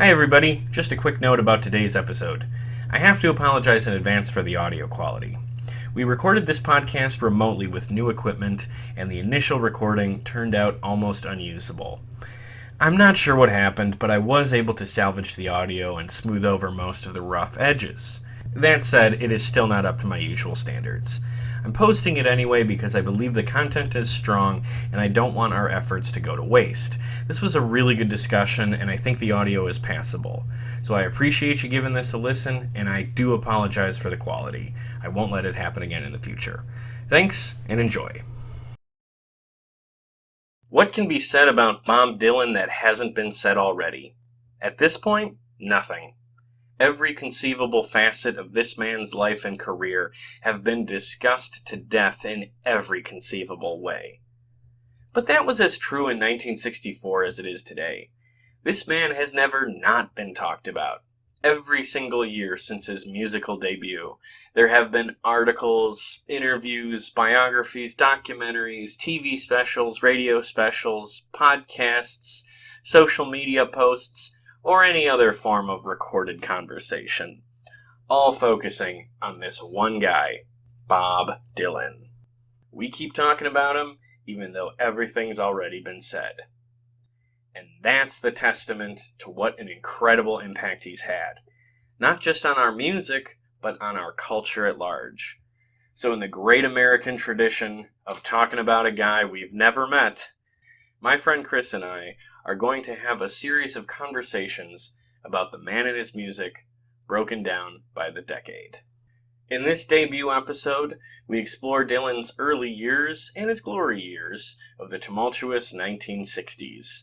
Hi everybody, just a quick note about today's episode. I have to apologize in advance for the audio quality. We recorded this podcast remotely with new equipment, and the initial recording turned out almost unusable. I'm not sure what happened, but I was able to salvage the audio and smooth over most of the rough edges. That said, it is still not up to my usual standards. I'm posting it anyway because I believe the content is strong and I don't want our efforts to go to waste. This was a really good discussion and I think the audio is passable. So I appreciate you giving this a listen and I do apologize for the quality. I won't let it happen again in the future. Thanks and enjoy. What can be said about Bob Dylan that hasn't been said already? At this point, nothing. Every conceivable facet of this man's life and career have been discussed to death in every conceivable way. But that was as true in 1964 as it is today. This man has never not been talked about. Every single year since his musical debut, there have been articles, interviews, biographies, documentaries, TV specials, radio specials, podcasts, social media posts, or any other form of recorded conversation, all focusing on this one guy, Bob Dylan. We keep talking about him, even though everything's already been said. And that's the testament to what an incredible impact he's had, not just on our music, but on our culture at large. So in the great American tradition of talking about a guy we've never met, my friend Chris and I are going to have a series of conversations about the man and his music, broken down by the decade. In this debut episode, we explore Dylan's early years and his glory years of the tumultuous 1960s.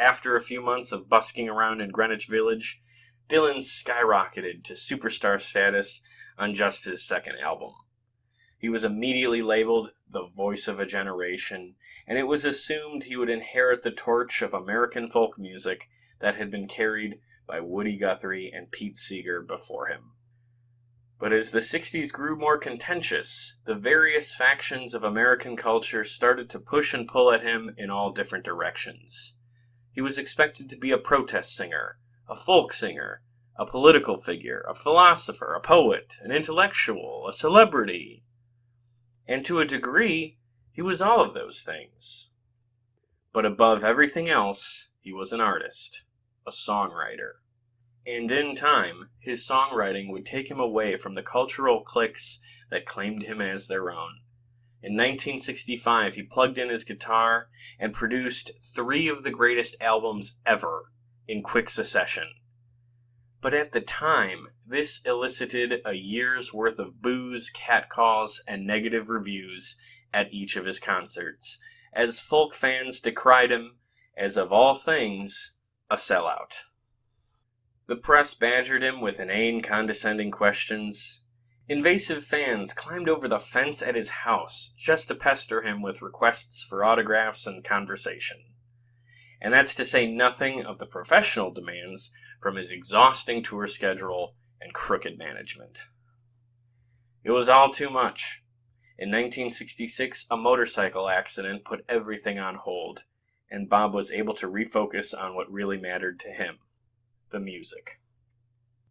After a few months of busking around in Greenwich Village, Dylan skyrocketed to superstar status on just his second album. He was immediately labeled the voice of a generation, and it was assumed he would inherit the torch of American folk music that had been carried by Woody Guthrie and Pete Seeger before him. But as the 60s grew more contentious, the various factions of American culture started to push and pull at him in all different directions. He was expected to be a protest singer, a folk singer, a political figure, a philosopher, a poet, an intellectual, a celebrity. And to a degree, he was all of those things. But above everything else, he was an artist, a songwriter. And in time, his songwriting would take him away from the cultural cliques that claimed him as their own. In 1965, he plugged in his guitar and produced 3 of the greatest albums ever in quick succession. But at the time, this elicited a year's worth of boos, catcalls, and negative reviews at each of his concerts, as folk fans decried him as, of all things, a sellout. The press badgered him with inane, condescending questions. Invasive fans climbed over the fence at his house just to pester him with requests for autographs and conversation. And that's to say nothing of the professional demands from his exhausting tour schedule and crooked management. It was all too much. In 1966, a motorcycle accident put everything on hold, and Bob was able to refocus on what really mattered to him, the music.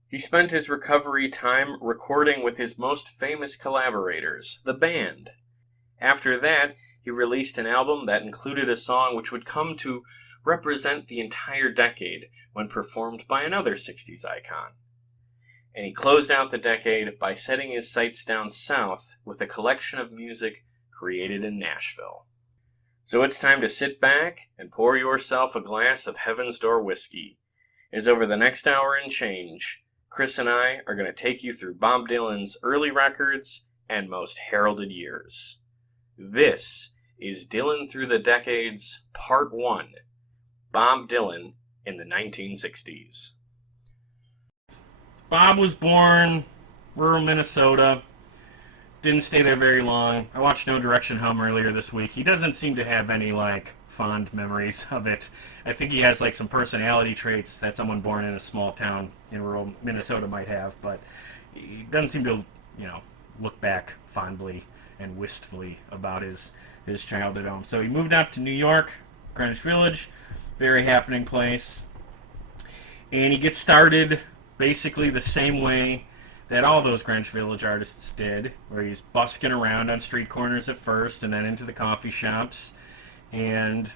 He spent his recovery time recording with his most famous collaborators, the band. After that, he released an album that included a song which would come to represent the entire decade when performed by another 60s icon. And he closed out the decade by setting his sights down south with a collection of music created in Nashville. So it's time to sit back and pour yourself a glass of Heaven's Door whiskey, as over the next hour and change, Chris and I are going to take you through Bob Dylan's early records and most heralded years. This is Dylan Through the Decades, Part 1, Bob Dylan in the 1960s. Bob was born rural Minnesota. Didn't stay there very long. I watched No Direction Home earlier this week. He doesn't seem to have any, fond memories of it. I think he has, some personality traits that someone born in a small town in rural Minnesota might have, but he doesn't seem to, look back fondly and wistfully about his childhood home. So he moved out to New York, Greenwich Village, very happening place. And he gets started basically the same way that all those Greenwich Village artists did, where he's busking around on street corners at first and then into the coffee shops and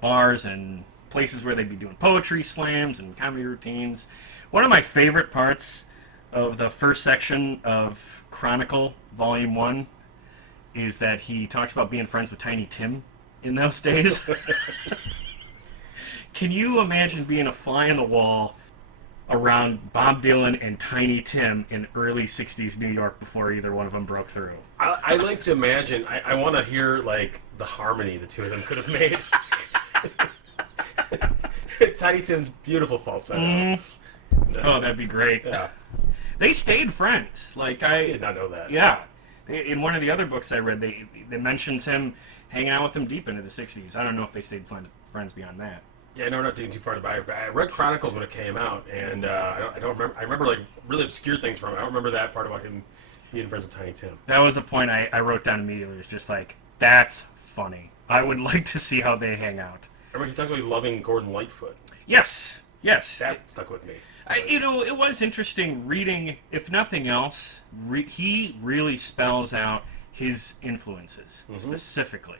bars and places where they'd be doing poetry slams and comedy routines. One of my favorite parts of the first section of Chronicle, Volume 1, is that he talks about being friends with Tiny Tim in those days. Can you imagine being a fly on the wall around Bob Dylan and Tiny Tim in early 60s New York before either one of them broke through? I like to imagine, I want to hear, like, the harmony the two of them could have made. Tiny Tim's beautiful falsetto. Oh, that'd be great. Yeah. They stayed friends. Like, I did not know that. Yeah. In one of the other books I read, they mentions him hanging out with him deep into the 60s. I don't know if they stayed friends beyond that. Yeah, no, not digging too far to buy it. But I read Chronicles when it came out, and I don't remember. I remember like really obscure things from it. I don't remember that part about him being friends with Tiny Tim. That was the point I wrote down immediately. It's just like, that's funny. I would like to see how they hang out. I remember he talks about loving Gordon Lightfoot. Yes. That stuck with me. It was interesting reading, if nothing else, he really spells out his influences, specifically.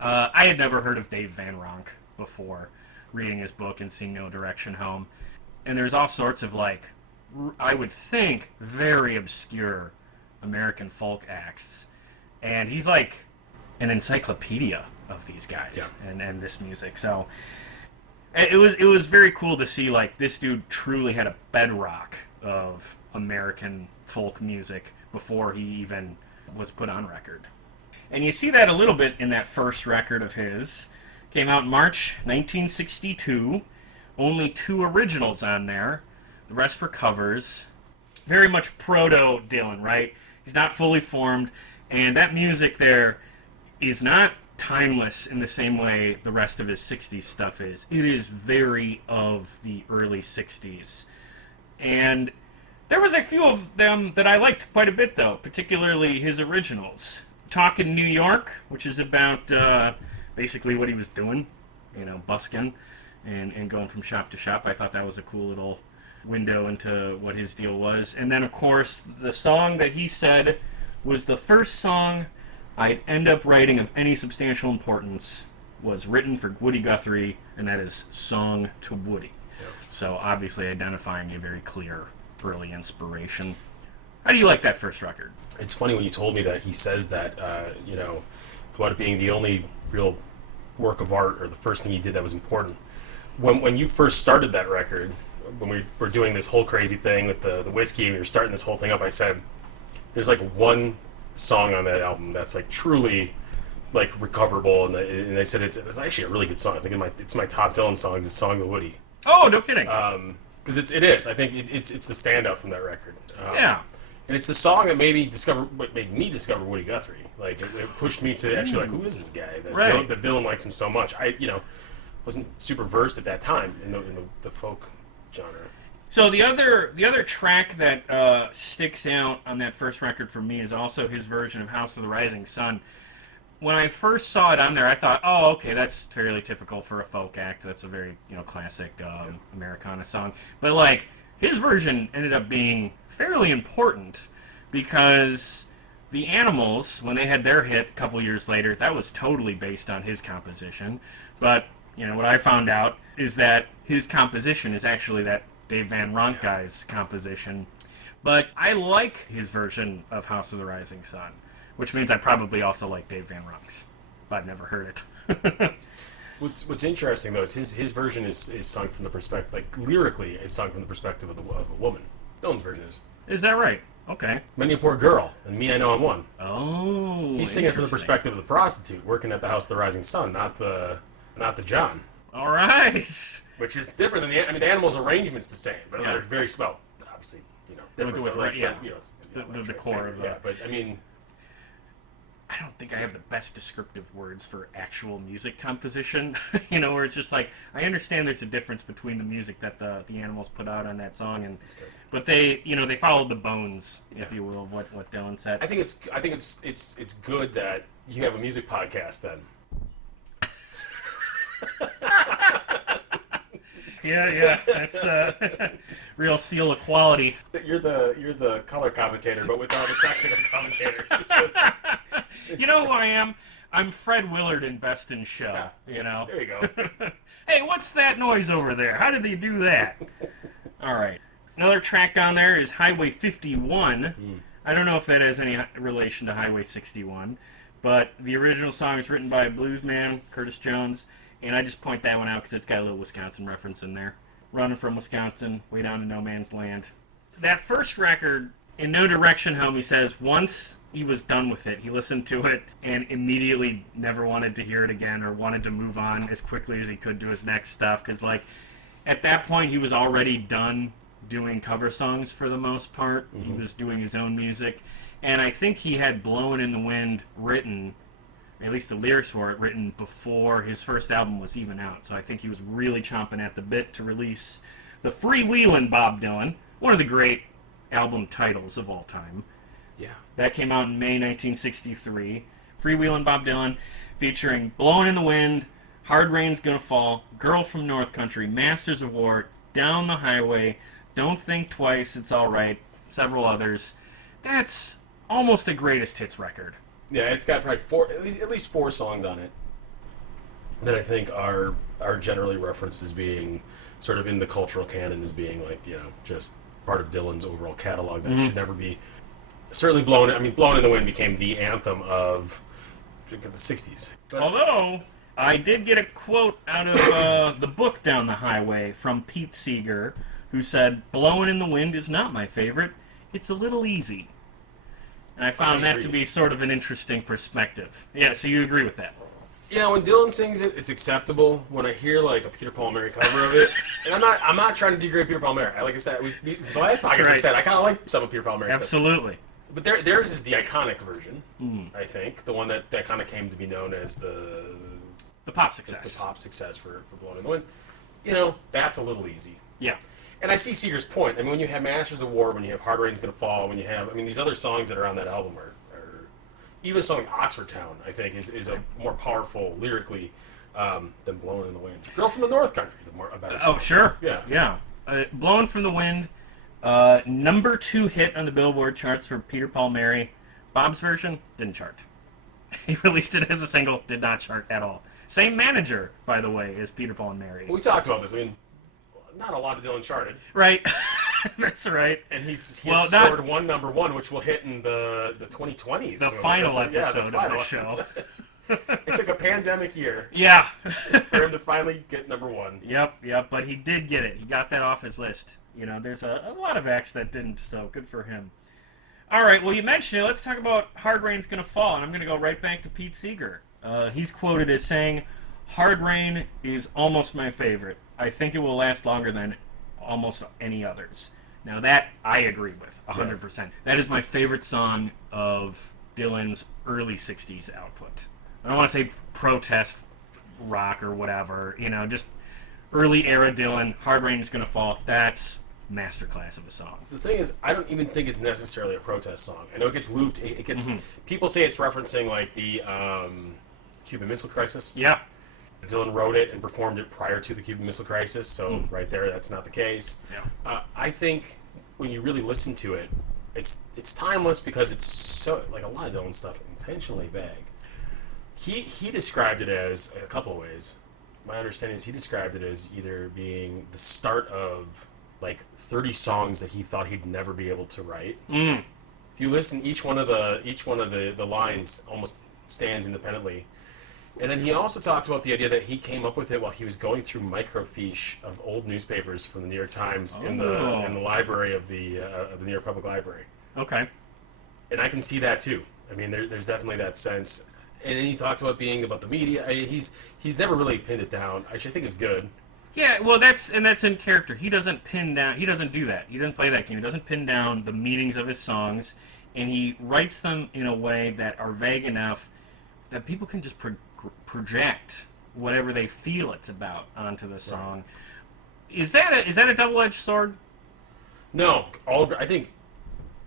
I had never heard of Dave Van Ronk before reading his book and seeing No Direction Home. And there's all sorts of, like, I would think, very obscure American folk acts. And he's like an encyclopedia of these guys and this music. So it was very cool to see, like, this dude truly had a bedrock of American folk music before he even was put on record. And you see that a little bit in that first record of his. Came out in March 1962. Only 2 originals on there. The rest were covers. Very much proto-Dylan, right? He's not fully formed. And that music there is not timeless in the same way the rest of his 60s stuff is. It is very of the early 60s. And there was a few of them that I liked quite a bit, though, particularly his originals. Talkin' New York, which is about basically what he was doing, busking and going from shop to shop. I thought that was a cool little window into what his deal was. And then, of course, the song that he said was the first song I'd end up writing of any substantial importance was written for Woody Guthrie, and that is Song to Woody. Yep. So obviously identifying a very clear early inspiration. How do you like that first record? It's funny when you told me that he says that, about it being the only real work of art or the first thing he did that was important. When you first started that record, when we were doing this whole crazy thing with the whiskey and we were starting this whole thing up, I said, there's like one song on that album that's like truly like recoverable, and they said it's actually a really good song. I think it's my top Dylan songs. It's Song to Woody. Oh, no kidding. Because it is. I think it's the standout from that record. Yeah. And it's the song that made me discover Woody Guthrie. Like it pushed me to actually like, who is this guy? That Dylan likes him so much. I wasn't super versed at that time in the folk genre. So the other track that sticks out on that first record for me is also his version of House of the Rising Sun. When I first saw it on there, I thought, oh, okay, that's fairly typical for a folk act. That's a very classic Americana song. But like his version ended up being fairly important because the Animals, when they had their hit a couple years later, that was totally based on his composition. But what I found out is that his composition is actually that Dave Van Ronk guy's composition. But I like his version of House of the Rising Sun, which means I probably also like Dave Van Ronk's, but I've never heard it. What's interesting, though, is his version is sung from the perspective, like lyrically, is sung from the perspective of a woman. Dylan's version is. Is that right? Okay. Many a poor girl, and me, I know I'm one. Oh, he's singing from the perspective of the prostitute working at the House of the Rising Sun, not the John. All right. Which is different than the Animals' arrangement's the same, but they're very spelled. Obviously, different. With the core of that. But I mean, I don't think I have the best descriptive words for actual music composition. Where it's just like, I understand there's a difference between the music that the Animals put out on that song, but they they followed the bones, if you will, of what Dylan said. I think it's good that you have a music podcast then. Yeah. That's real seal of quality. You're the color commentator, but without the technical commentator. You know who I am? I'm Fred Willard in Best in Show. Yeah. You know. There you go. Hey, what's that noise over there? How did they do that? All right. Another track down there is Highway 51. I don't know if that has any relation to Highway 61, but the original song is written by a blues man, Curtis Jones, and I just point that one out because it's got a little Wisconsin reference in there. Running from Wisconsin, way down to no man's land. That first record, In No Direction Home, he says once he was done with it, he listened to it and immediately never wanted to hear it again or wanted to move on as quickly as he could to his next stuff because, like, at that point he was already done doing cover songs for the most part. He was doing his own music, and I think he had Blowin' in the Wind written, at least the lyrics for it, written before his first album was even out. So I think he was really chomping at the bit to release the Freewheelin' Bob Dylan, one of the great album titles of all time. Yeah. That came out in May 1963. Freewheelin' Bob Dylan, featuring Blowin' in the Wind, Hard Rain's Gonna Fall, Girl from North Country, Masters of War, Down the Highway, Don't Think Twice, It's Alright, several others. That's almost a greatest hits record. Yeah, it's got probably at least four songs on it that I think are generally referenced as being sort of in the cultural canon as being, like, you know, just part of Dylan's overall catalog that should never be. Certainly Blowin' in the Wind became the anthem of the 60s. But although I did get a quote out of the book Down the Highway from Pete Seeger, who said, "Blowin' in the Wind is not my favorite. It's a little easy." And I found that to be sort of an interesting perspective. Yeah, so you agree with that? Yeah, when Dylan sings it, it's acceptable. When I hear, like, a Peter Paul Mary cover of it, and I'm not trying to degrade Peter Paul Mary. Like I said, the last podcast I said I kind of like some of Peter Paul Mary's stuff. Absolutely. But theirs is the iconic version, I think. The one that kind of came to be known as the pop success. The pop success for Blowin' in the Wind. You know, that's a little easy. Yeah. And I see Seeger's point. I mean, when you have Masters of War, when you have Hard Rain's Gonna Fall, when you have, I mean, these other songs that are on that album are even a song like Oxford Town, I think, is a more powerful lyrically than Blowin' in the Wind. Girl from the North Country is a better song. Oh, sure. Yeah. Blowin' from the Wind, number 2 hit on the Billboard charts for Peter Paul Mary. Bob's version didn't chart. He released it as a single, did not chart at all. Same manager, by the way, as Peter Paul and Mary. We talked about this. I mean, not a lot of Dylan charted. Right. That's right. And he has scored one number 1, which will hit in the 2020s. The final episode of the show. It took a pandemic year. Yeah. For him to finally get number 1. Yep. But he did get it. He got that off his list. You know, there's a lot of acts that didn't, so good for him. All right, well, you mentioned it. Let's talk about Hard Rain's Gonna Fall, and I'm going to go right back to Pete Seeger. He's quoted as saying, "Hard Rain is almost my favorite. I think it will last longer than almost any others." Now that I agree with 100%. That is my favorite song of Dylan's early 60s output. I don't want to say protest rock or whatever, you know, just early era Dylan. Hard Rain is Gonna Fall. That's masterclass of a song. The thing is, I don't even think it's necessarily a protest song. I know it gets looped. It gets people say it's referencing, like, the Cuban Missile Crisis. Yeah. Dylan wrote it and performed it prior to the Cuban Missile Crisis, so right there, that's not the case. Yeah. I think when you really listen to it, it's timeless because it's so, like, a lot of Dylan stuff, intentionally vague. He described it as, in a couple of ways. My understanding is he described it as either being the start of, like, 30 songs that he thought he'd never be able to write. If you listen, each one of the lines almost stands independently. And then he also talked about the idea that he came up with it while he was going through microfiche of old newspapers from the New York Times in the library of the New York Public Library. Okay. And I can see that too. I mean, there's definitely that sense. And then he talked about being about the media. I mean, he's never really pinned it down, which I think is good. Yeah, well, that's in character. He doesn't pin down. He doesn't do that. He doesn't play that game. He doesn't pin down the meanings of his songs, and he writes them in a way that are vague enough that people can just project whatever they feel it's about onto the song. Right. Is that a double-edged sword? No, I think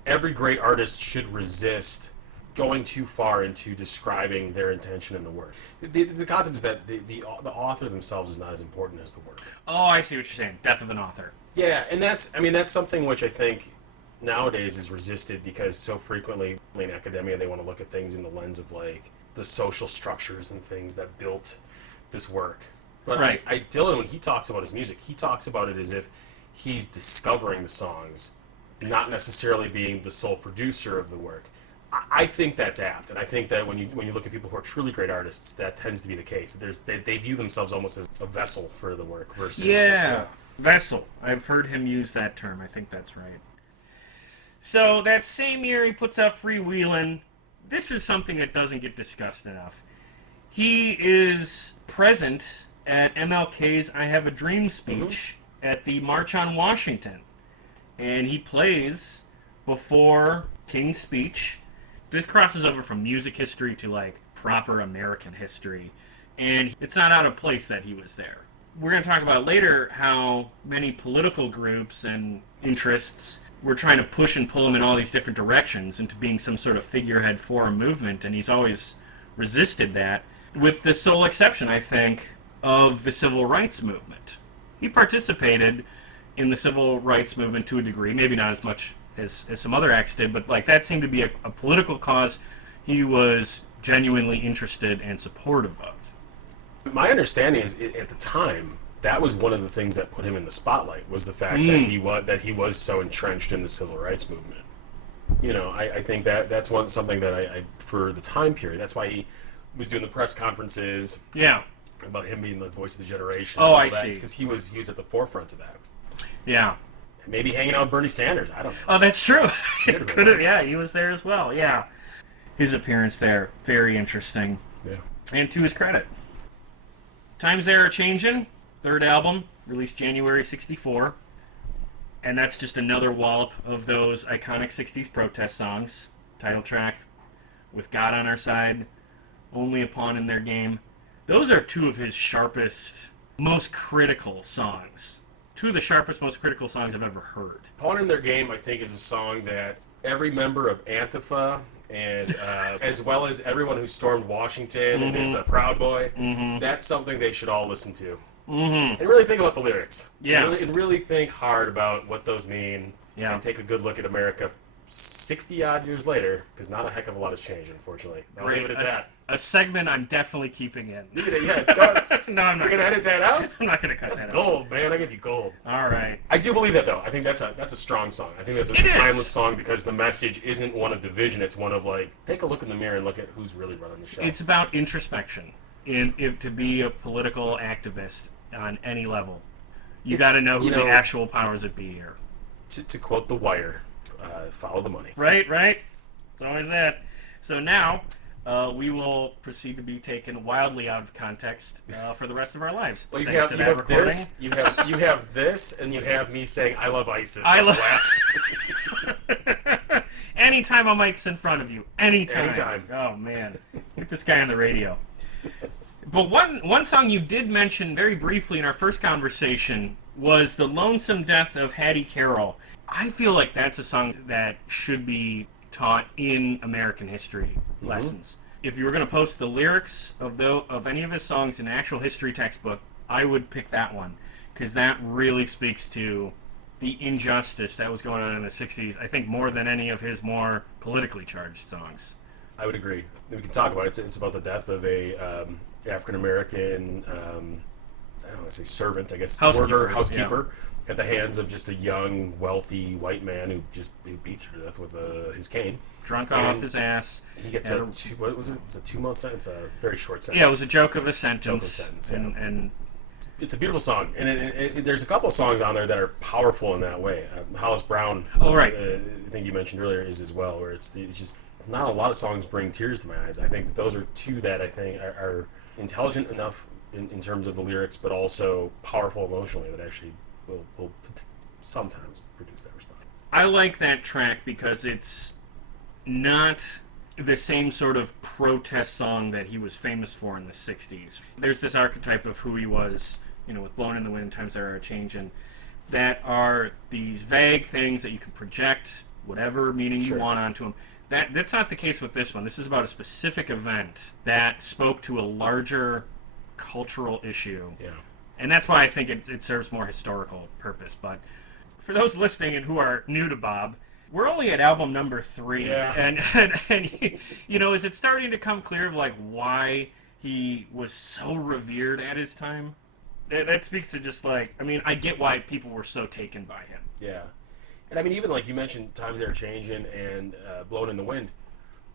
every great artist should resist going too far into describing their intention in the work. The concept is that the author themselves is not as important as the work. Oh, I see what you're saying. Death of an author. Yeah, and that's something which I think nowadays is resisted because so frequently in academia they want to look at things in the lens of like the social structures and things that built this work. But right. Dylan, when he talks about his music, he talks about it as if he's discovering the songs, not necessarily being the sole producer of the work. I think that's apt, and I think that when you look at people who are truly great artists, that tends to be the case. They view themselves almost as a vessel for the work versus vessel. I've heard him use that term. I think that's right. So that same year, he puts out Freewheelin. This is something that doesn't get discussed enough. He is present at MLK's "I Have a Dream" speech at the March on Washington, and he plays before King's speech. This crosses over from music history to like proper American history, and it's not out of place that he was there. We're going to talk about later how many political groups and interests were trying to push and pull him in all these different directions into being some sort of figurehead for a movement, and he's always resisted that, with the sole exception, I think, of the civil rights movement. He participated in the civil rights movement to a degree, maybe not as much as some other acts did, but like that seemed to be a political cause he was genuinely interested and supportive of. My understanding is, at the time, that was one of the things that put him in the spotlight, was the fact that he was so entrenched in the civil rights movement. You know, I think that's something that I for the time period, that's why he was doing the press conferences. Yeah. About him being the voice of the generation. Oh, I see. Because he was at the forefront of that. Yeah. Maybe hanging out with Bernie Sanders. I don't know. Oh, that's true. Could have. Yeah, he was there as well. Yeah. His appearance there, very interesting. Yeah. And to his credit. Times They Are Changin', third album, released January '64. And that's just another wallop of those iconic 60s protest songs. Title track, With God on Our Side, Only a Pawn in Their Game. Those are two of his sharpest, most critical songs. Two of the sharpest, most critical songs I've ever heard. Pawn in Their Game, I think, is a song that every member of Antifa and as well as everyone who stormed Washington and is a Proud Boy, that's something they should all listen to. And really think about the lyrics. Yeah. And really think hard about what those mean. Yeah. And take a good look at America 60-odd years later, because not a heck of a lot has changed, unfortunately. I'll leave it at that. A segment I'm definitely keeping in. Yeah, no, I'm not You're going to edit that out? I'm not going to cut That's that gold, man. I give you gold. All right. I do believe that, though. I think that's a strong song. I think that's a timeless song because the message isn't one of division. It's one of, like, take a look in the mirror and look at who's really running the show. It's about introspection. If to be a political activist on any level, you got to know who the actual powers that be are. To quote The Wire, follow the money. Right. It's always that. So now, we will proceed to be taken wildly out of context for the rest of our lives. Well, you have this, you have this, and you have me saying, I love ISIS. Anytime a mic's in front of you. Anytime. Oh, man. Get this guy on the radio. But one song you did mention very briefly in our first conversation was The Lonesome Death of Hattie Carroll. I feel like that's a song that should be taught in American history lessons. If you were going to post the lyrics of any of his songs in an actual history textbook, I would pick that one, because that really speaks to the injustice that was going on in the 60s, I think more than any of his more politically charged songs. I would agree. We can talk about it. It's about the death of a African-American, I don't want to say servant, I guess, housekeeper, at the hands of just a young, wealthy white man who beats her to death with his cane. Drunk off his ass. He gets a 2-month sentence? A very short sentence. Yeah, it was a joke of a sentence. And it's a beautiful song. And there's a couple songs on there that are powerful in that way. Hollis Brown, I think you mentioned earlier, is as well, where it's just not a lot of songs bring tears to my eyes. I think that those are two that I think are intelligent enough in terms of the lyrics, but also powerful emotionally that actually will sometimes produce that response. I like that track because it's not the same sort of protest song that he was famous for in the 60s. There's this archetype of who he was, with Blowin' in the Wind, Times They Are Changin', that are these vague things that you can project whatever meaning you want onto them. That's not the case with this one. This is about a specific event that spoke to a larger cultural issue. Yeah. And that's why I think it serves more historical purpose. But for those listening and who are new to Bob, we're only at album number 3. Yeah. And you know, is it starting to come clear of like why he was so revered at his time? That speaks to just like, I mean, I get why people were so taken by him. Yeah. And I mean, even like you mentioned, times they're changing and Blowing in the Wind.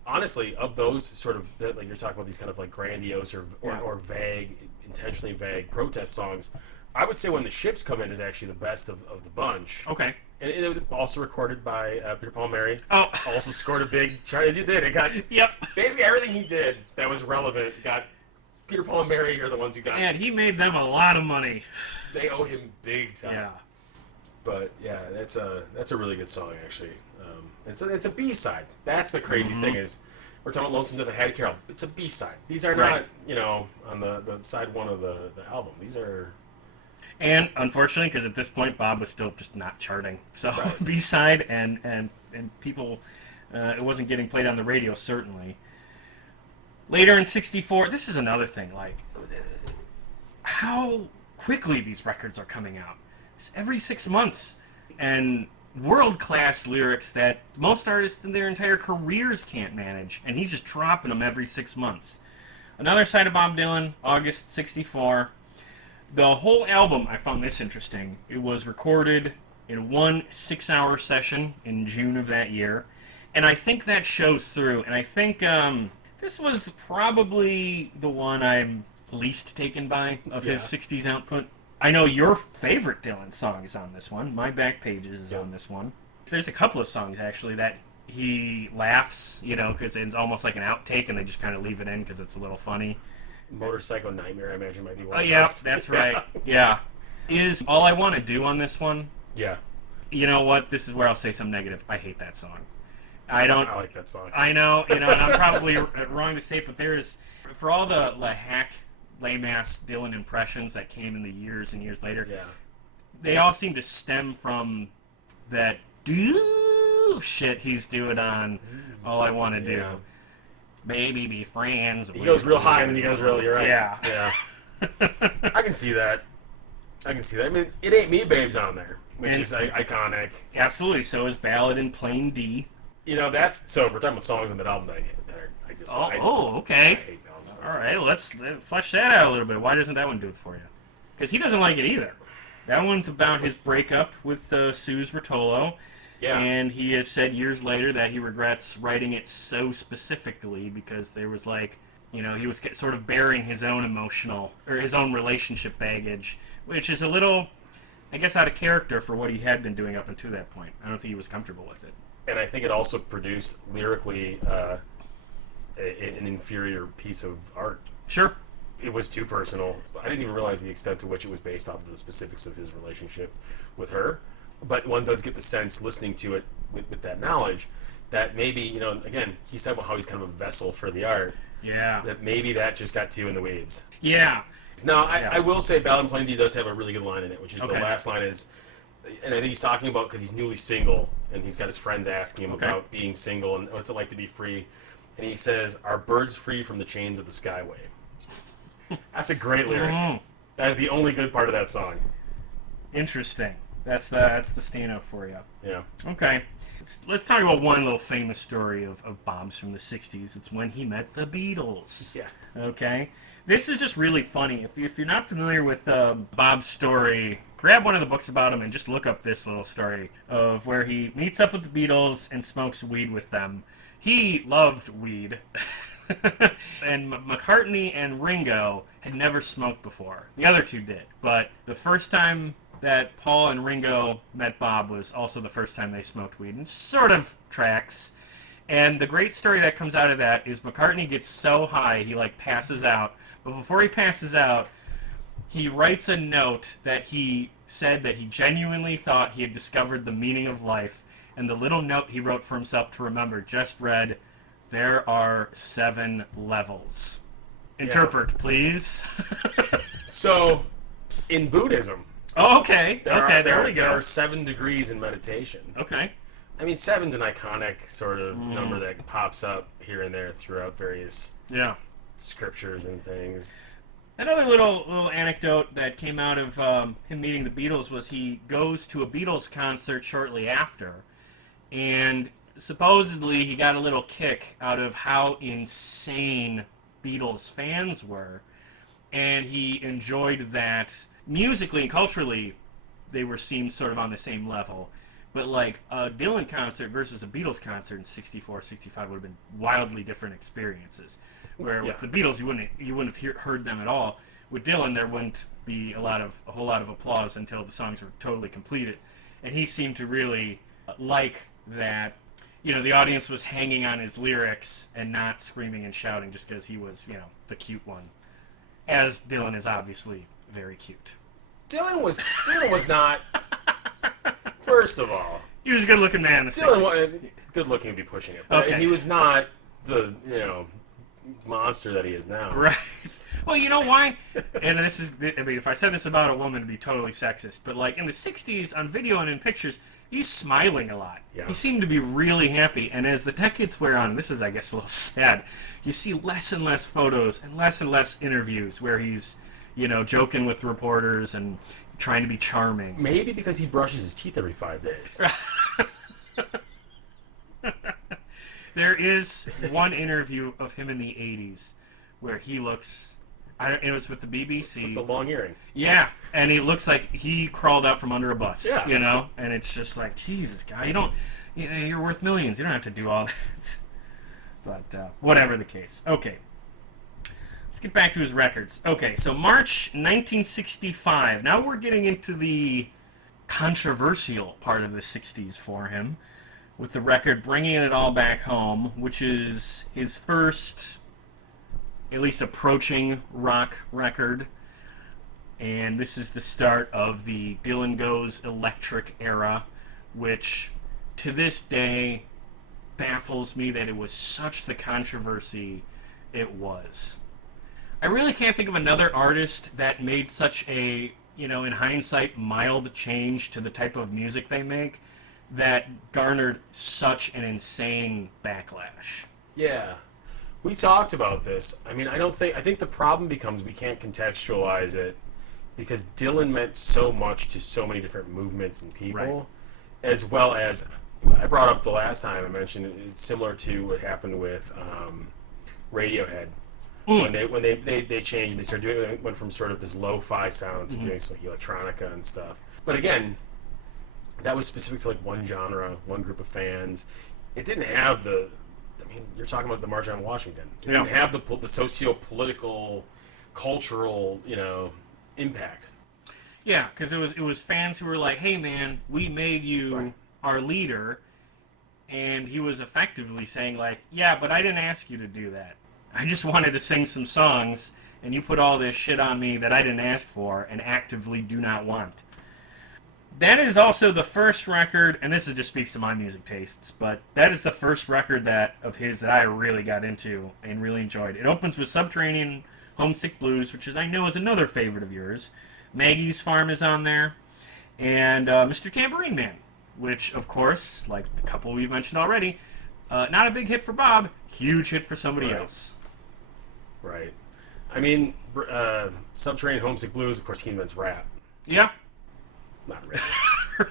Honestly, of those sort of, like you're talking about these kind of like grandiose or vague, intentionally vague protest songs, I would say When the Ships Come In is actually the best of the bunch. Okay. And it was also recorded by Peter Paul and Mary. Oh. Also scored a big chart. It did. It got Yep. basically everything he did that was relevant got Peter Paul and Mary are the ones who got. And he made them a lot of money. They owe him big time. Yeah. But yeah, that's a really good song actually. It's a B-side. That's the crazy thing is, we're talking about Lonesome to the Hattie Carroll. It's a B-side. These are not, you know, on the side one of the album. These are. And unfortunately, because at this point Bob was still just not charting, so Right. B-side and people, it wasn't getting played on the radio certainly. Later in '64, this is another thing. Like, how quickly these records are coming out. It's every 6 months, and world-class lyrics that most artists in their entire careers can't manage, and he's just dropping them every 6 months. Another side of Bob Dylan, August '64. The whole album, I found this interesting. It was recorded in one 6-hour session in June of that year, and I think that shows through. And I think this was probably the one I'm least taken by of his '60s output. I know your favorite Dylan song is on this one. My Back Pages is on this one. There's a couple of songs, actually, that he laughs, you know, because it's almost like an outtake, and they just kind of leave it in because it's a little funny. Motorcycle Nightmare, I imagine, might be one Oh, of yeah, those. that's right. Yeah. Is All I Want to Do on this one? Yeah. You know what? This is where I'll say something negative. I hate that song. I like that song. I know, you know, and I'm probably wrong to say it, but there's, for all the hack, lame-ass Dylan impressions that came in the years and years later, they all seem to stem from that shit he's doing on All I Want to Do. Maybe be friends. He goes real high and then he goes real, you're right. Yeah. I can see that. I mean, It Ain't Me Babe's on there, which is iconic. Absolutely. So is Ballad in Plain D. You know, so we're talking about songs on that album that I just okay. I hate Ballad. All right, well, let's flesh that out a little bit. Why doesn't that one do it for you? Because he doesn't like it either. That one's about his breakup with Suze Rotolo. Yeah. And he has said years later that he regrets writing it so specifically because there was like, you know, he was sort of bearing his own his own relationship baggage, which is a little, I guess, out of character for what he had been doing up until that point. I don't think he was comfortable with it. And I think it also produced lyrically an inferior piece of art. Sure. It was too personal. I didn't even realize the extent to which it was based off of the specifics of his relationship with her. But one does get the sense, listening to it with that knowledge, that maybe, you know, again, he's talking about how he's kind of a vessel for the art. Yeah. That maybe that just got too in the weeds. Yeah. Now, I will say Ballad in Plain D does have a really good line in it, which is the last line is, and I think he's talking about because he's newly single, and he's got his friends asking him about being single and what's it like to be free. And he says, "Are birds free from the chains of the skyway?" That's a great lyric. That is the only good part of that song. Interesting. That's the stand-up for you. Yeah. Okay. Let's talk about one little famous story of Bob's from the '60s. It's when he met the Beatles. Yeah. Okay. This is just really funny. If you're not familiar with Bob's story, grab one of the books about him and just look up this little story of where he meets up with the Beatles and smokes weed with them. He loved weed. And McCartney and Ringo had never smoked before. The other two did. But the first time that Paul and Ringo met Bob was also the first time they smoked weed, and sort of tracks. And the great story that comes out of that is McCartney gets so high he like passes out, but before he passes out, he writes a note that he said that he genuinely thought he had discovered the meaning of life, and the little note he wrote for himself to remember just read, "There are 7 levels." Interpret, please. So, in Buddhism, Oh, okay. There we go. There are 7 degrees in meditation. Okay. I mean, 7's an iconic sort of number that pops up here and there throughout various scriptures and things. Another little anecdote that came out of him meeting the Beatles was he goes to a Beatles concert shortly after, and supposedly he got a little kick out of how insane Beatles fans were, and he enjoyed that musically and culturally they seemed sort of on the same level. But like a Dylan concert versus a Beatles concert in 64, 65 would have been wildly different experiences. Where with the Beatles, you wouldn't have heard them at all. With Dylan, there wouldn't be a whole lot of applause until the songs were totally completed. And he seemed to really like that. The audience was hanging on his lyrics and not screaming and shouting just because he was, the cute one. As Dylan is obviously very cute. Dylan was not. First of all, he was a good-looking man. Dylan was good-looking would be pushing it, but he was not the monster that he is now. Right. Well, you know why? And if I said this about a woman, it'd be totally sexist. But like in the '60s, on video and in pictures, he's smiling a lot. Yeah. He seemed to be really happy. And as the decades wear on, this is, I guess, a little sad. You see less and less photos and less interviews where he's, joking with reporters and trying to be charming. Maybe because he brushes his teeth every 5 days. There is one interview of him in the 80s where he looks... it was with the BBC. With the long earring. Yeah, and he looks like he crawled out from under a bus, And it's just like, Jesus, guy, you're worth millions. You don't have to do all that. But whatever the case. Okay. Let's get back to his records. Okay, so March 1965. Now we're getting into the controversial part of the 60s for him, with the record Bringing It All Back Home, which is his first, at least approaching, rock record. And this is the start of the Dylan Goes Electric era, which to this day baffles me that it was such the controversy it was. I really can't think of another artist that made such a, in hindsight, mild change to the type of music they make that garnered such an insane backlash. Yeah. We talked about this. I mean, I think the problem becomes we can't contextualize it because Dylan meant so much to so many different movements and people, as well as, I brought up the last time I mentioned, it's similar to what happened with Radiohead. When they changed, they started doing it, went from sort of this lo-fi sound to doing some electronica and stuff. But again, that was specific to like one genre, one group of fans. It didn't have you're talking about the March on Washington. It didn't have the socio-political, cultural, impact. Yeah, because it was fans who were like, "Hey, man, we made you our leader," and he was effectively saying like, "Yeah, but I didn't ask you to do that. I just wanted to sing some songs, and you put all this shit on me that I didn't ask for and actively do not want." That is also the first record, and this just speaks to my music tastes, but that is the first record of his that I really got into and really enjoyed. It opens with Subterranean Homesick Blues, which I know is another favorite of yours. Maggie's Farm is on there, and Mr. Tambourine Man, which, of course, like the couple we've mentioned already, not a big hit for Bob, huge hit for somebody else. Right. I mean, Subterranean Homesick Blues, of course, he invents rap. Yeah. Not really.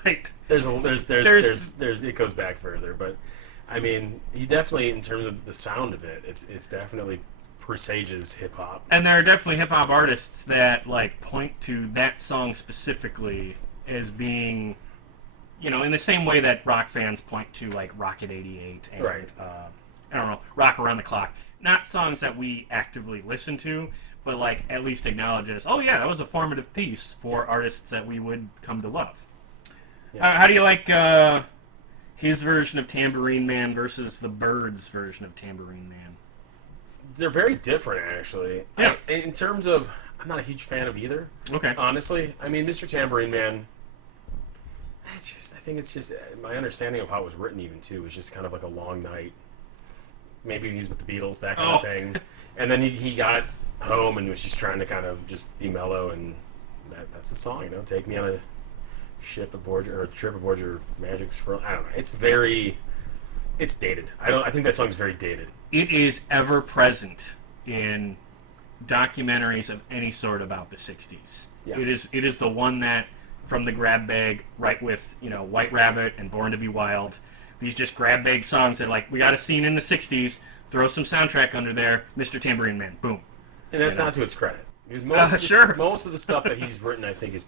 Right. There's it goes back further, but I mean, he definitely, in terms of the sound of it, it's definitely presages hip hop. And there are definitely hip hop artists that like point to that song specifically as being, in the same way that rock fans point to like Rocket 88 and I don't know, Rock Around the Clock. Not songs that we actively listen to, but like at least acknowledge as, oh yeah, that was a formative piece for artists that we would come to love. Yeah. How do you like his version of Tambourine Man versus the Byrds' version of Tambourine Man? They're very different, actually. Yeah. In terms of, I'm not a huge fan of either. Okay. Honestly, I mean, Mr. Tambourine Man, I think it's just my understanding of how it was written, even too, was just kind of like a long night. Maybe he's with the Beatles, that kind of thing. And then he got home and was just trying to kind of just be mellow, and that's the song, Take me on a ship aboard or trip aboard your magic swirl. I don't know. It's dated. I think that song's very dated. It is ever present in documentaries of any sort about the 60s. Yeah. It is the one that, from the grab bag, right with, White Rabbit and Born to Be Wild, these just grab bag songs that, like, we got a scene in the 60s, throw some soundtrack under there, Mr. Tambourine Man, boom. And that's not to its credit. Because most of the stuff that he's written, I think, is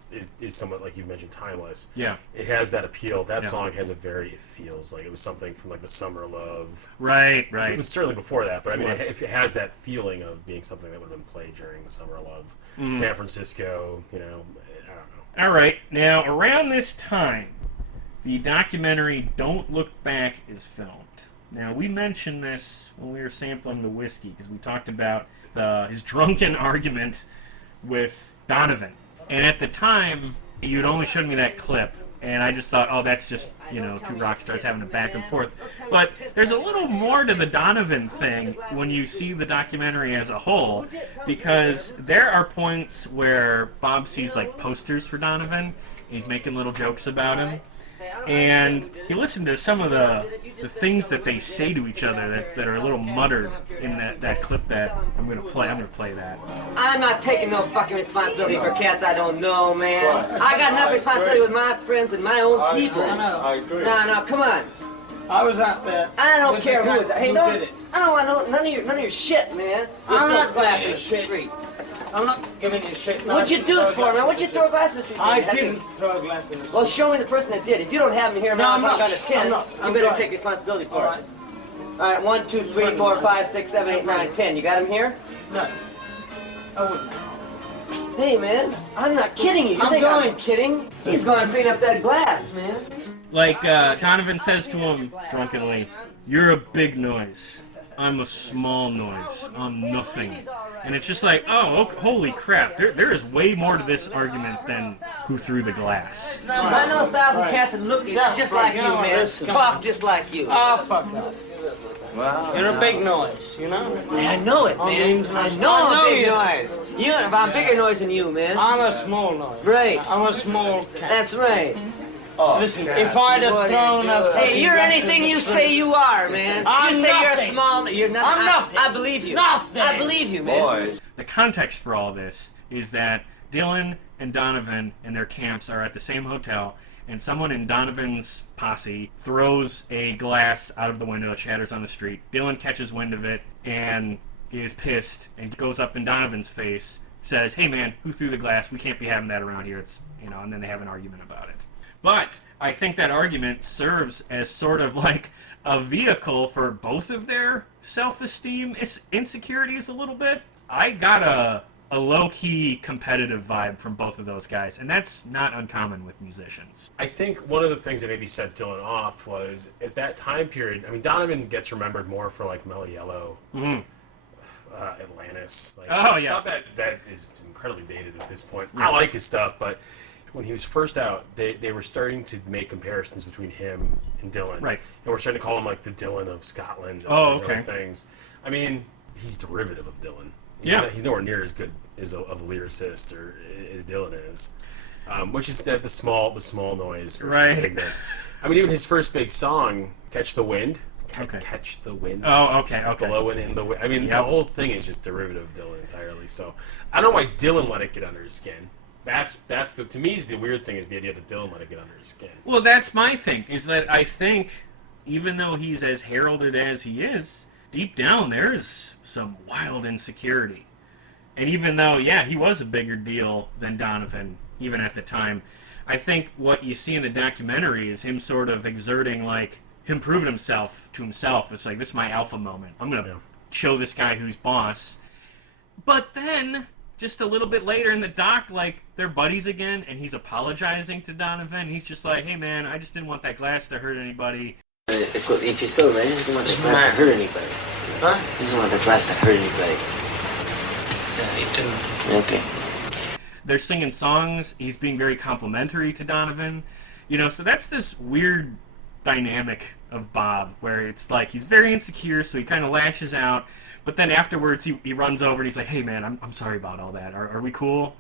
somewhat, like you mentioned, timeless. Yeah. It has that appeal. That song has it feels like it was something from, like, the Summer of Love. Right. It was certainly before that, but I mean, it has that feeling of being something that would have been played during the Summer of Love. San Francisco, I don't know. All right. Now, around this time, the documentary Don't Look Back is filmed. Now, we mentioned this when we were sampling the whiskey, because we talked about his drunken argument with Donovan. And at the time, you'd only showed me that clip, and I just thought, oh, that's just, two rock stars having a back and forth. But there's a little more to the Donovan thing when you see the documentary as a whole, because there are points where Bob sees, like, posters for Donovan. He's making little jokes about him. And you listen to some of the things that they say to each other that are a little muttered in that clip that I'm going to play. I'm going to play that. I'm not taking no fucking responsibility for cats I don't know, man. I got enough responsibility with my friends and my own people. I agree. No, come on. I was out there. I don't care who is it. Hey, who no, did it. I don't want none of your shit, man. I'm There's no not glass giving in you the shit. street. I'm not giving you shit. What'd you do it for, man? What'd you throw a glass in the street for? I didn't throw a glass in the street. Well, show me the person that did. If you don't have me here, man, I'm not going to 10. You better take responsibility for it. All right, 1, 2, 3, 4, 5, 6, 7, 8, 9, 10. You got him here? No. I wouldn't. Hey, man, I'm not kidding you. You think I'm kidding? He's going to clean up that glass, man. Like Donovan says to him drunkenly, "You're a big noise. I'm a small noise. I'm nothing." And it's just like, oh, holy crap. There is way more to this argument than who threw the glass. I know 1,000 cats that look just like you, man. Talk just like you. Oh, fuck that. Well, you're a big noise, you know? I know it, man. I know I'm a big noise. I'm bigger noise than you, man. I'm a small noise. Right. I'm a small cat. That's right. Oh, listen, if I'd have thrown a... Hey, you're anything you say you are, man. I'm you say nothing. you're a small... You're nothing. I'm nothing. I believe you. Nothing. I believe you, man. Boy. The context for all this is that Dylan and Donovan and their camps are at the same hotel, and someone in Donovan's posse throws a glass out of the window. It shatters on the street. Dylan catches wind of it and is pissed and goes up in Donovan's face, says, "Hey, man, who threw the glass? We can't be having that around here." It's, and then they have an argument about it. But I think that argument serves as sort of like a vehicle for both of their self-esteem insecurities a little bit. I got a low-key competitive vibe from both of those guys, and that's not uncommon with musicians. I think one of the things that maybe set Dylan off was, at that time period, I mean, Donovan gets remembered more for, like, Mellow Yellow, Atlantis. Like, stuff that is incredibly dated at this point. I like his stuff, but when he was first out, they were starting to make comparisons between him and Dylan. Right. And we're starting to call him, like, the Dylan of Scotland and Oh, these okay. other things. I mean, he's derivative of Dylan. He's nowhere near as good of a lyricist or as Dylan is. Which is the small noise versus the big noise. I mean, even his first big song, Catch the Wind. Catch the Wind. Oh, okay. Blowing in the wind. I mean, the whole thing is just derivative of Dylan entirely. So I don't know why Dylan let it get under his skin. That's to me, the weird thing is the idea that Dylan let it get under his skin. Well, that's my thing, is that I think, even though he's as heralded as he is, deep down there's some wild insecurity. And even though, he was a bigger deal than Donovan, even at the time, I think what you see in the documentary is him sort of exerting, like, him proving himself to himself. It's like, this is my alpha moment. I'm going to show this guy who's boss. But then, just a little bit later in the doc, like, they're buddies again, and he's apologizing to Donovan. He's just like, "Hey, man, I just didn't want that glass to hurt anybody." If you so, man, you don't want the glass to hurt anybody. Huh? You don't want the glass to hurt anybody. Yeah, you didn't. Okay. They're singing songs. He's being very complimentary to Donovan. So that's this weird dynamic of Bob, where it's like he's very insecure, so he kind of lashes out, but then afterwards he runs over and he's like, "Hey, man, I'm sorry about all that. Are we cool?"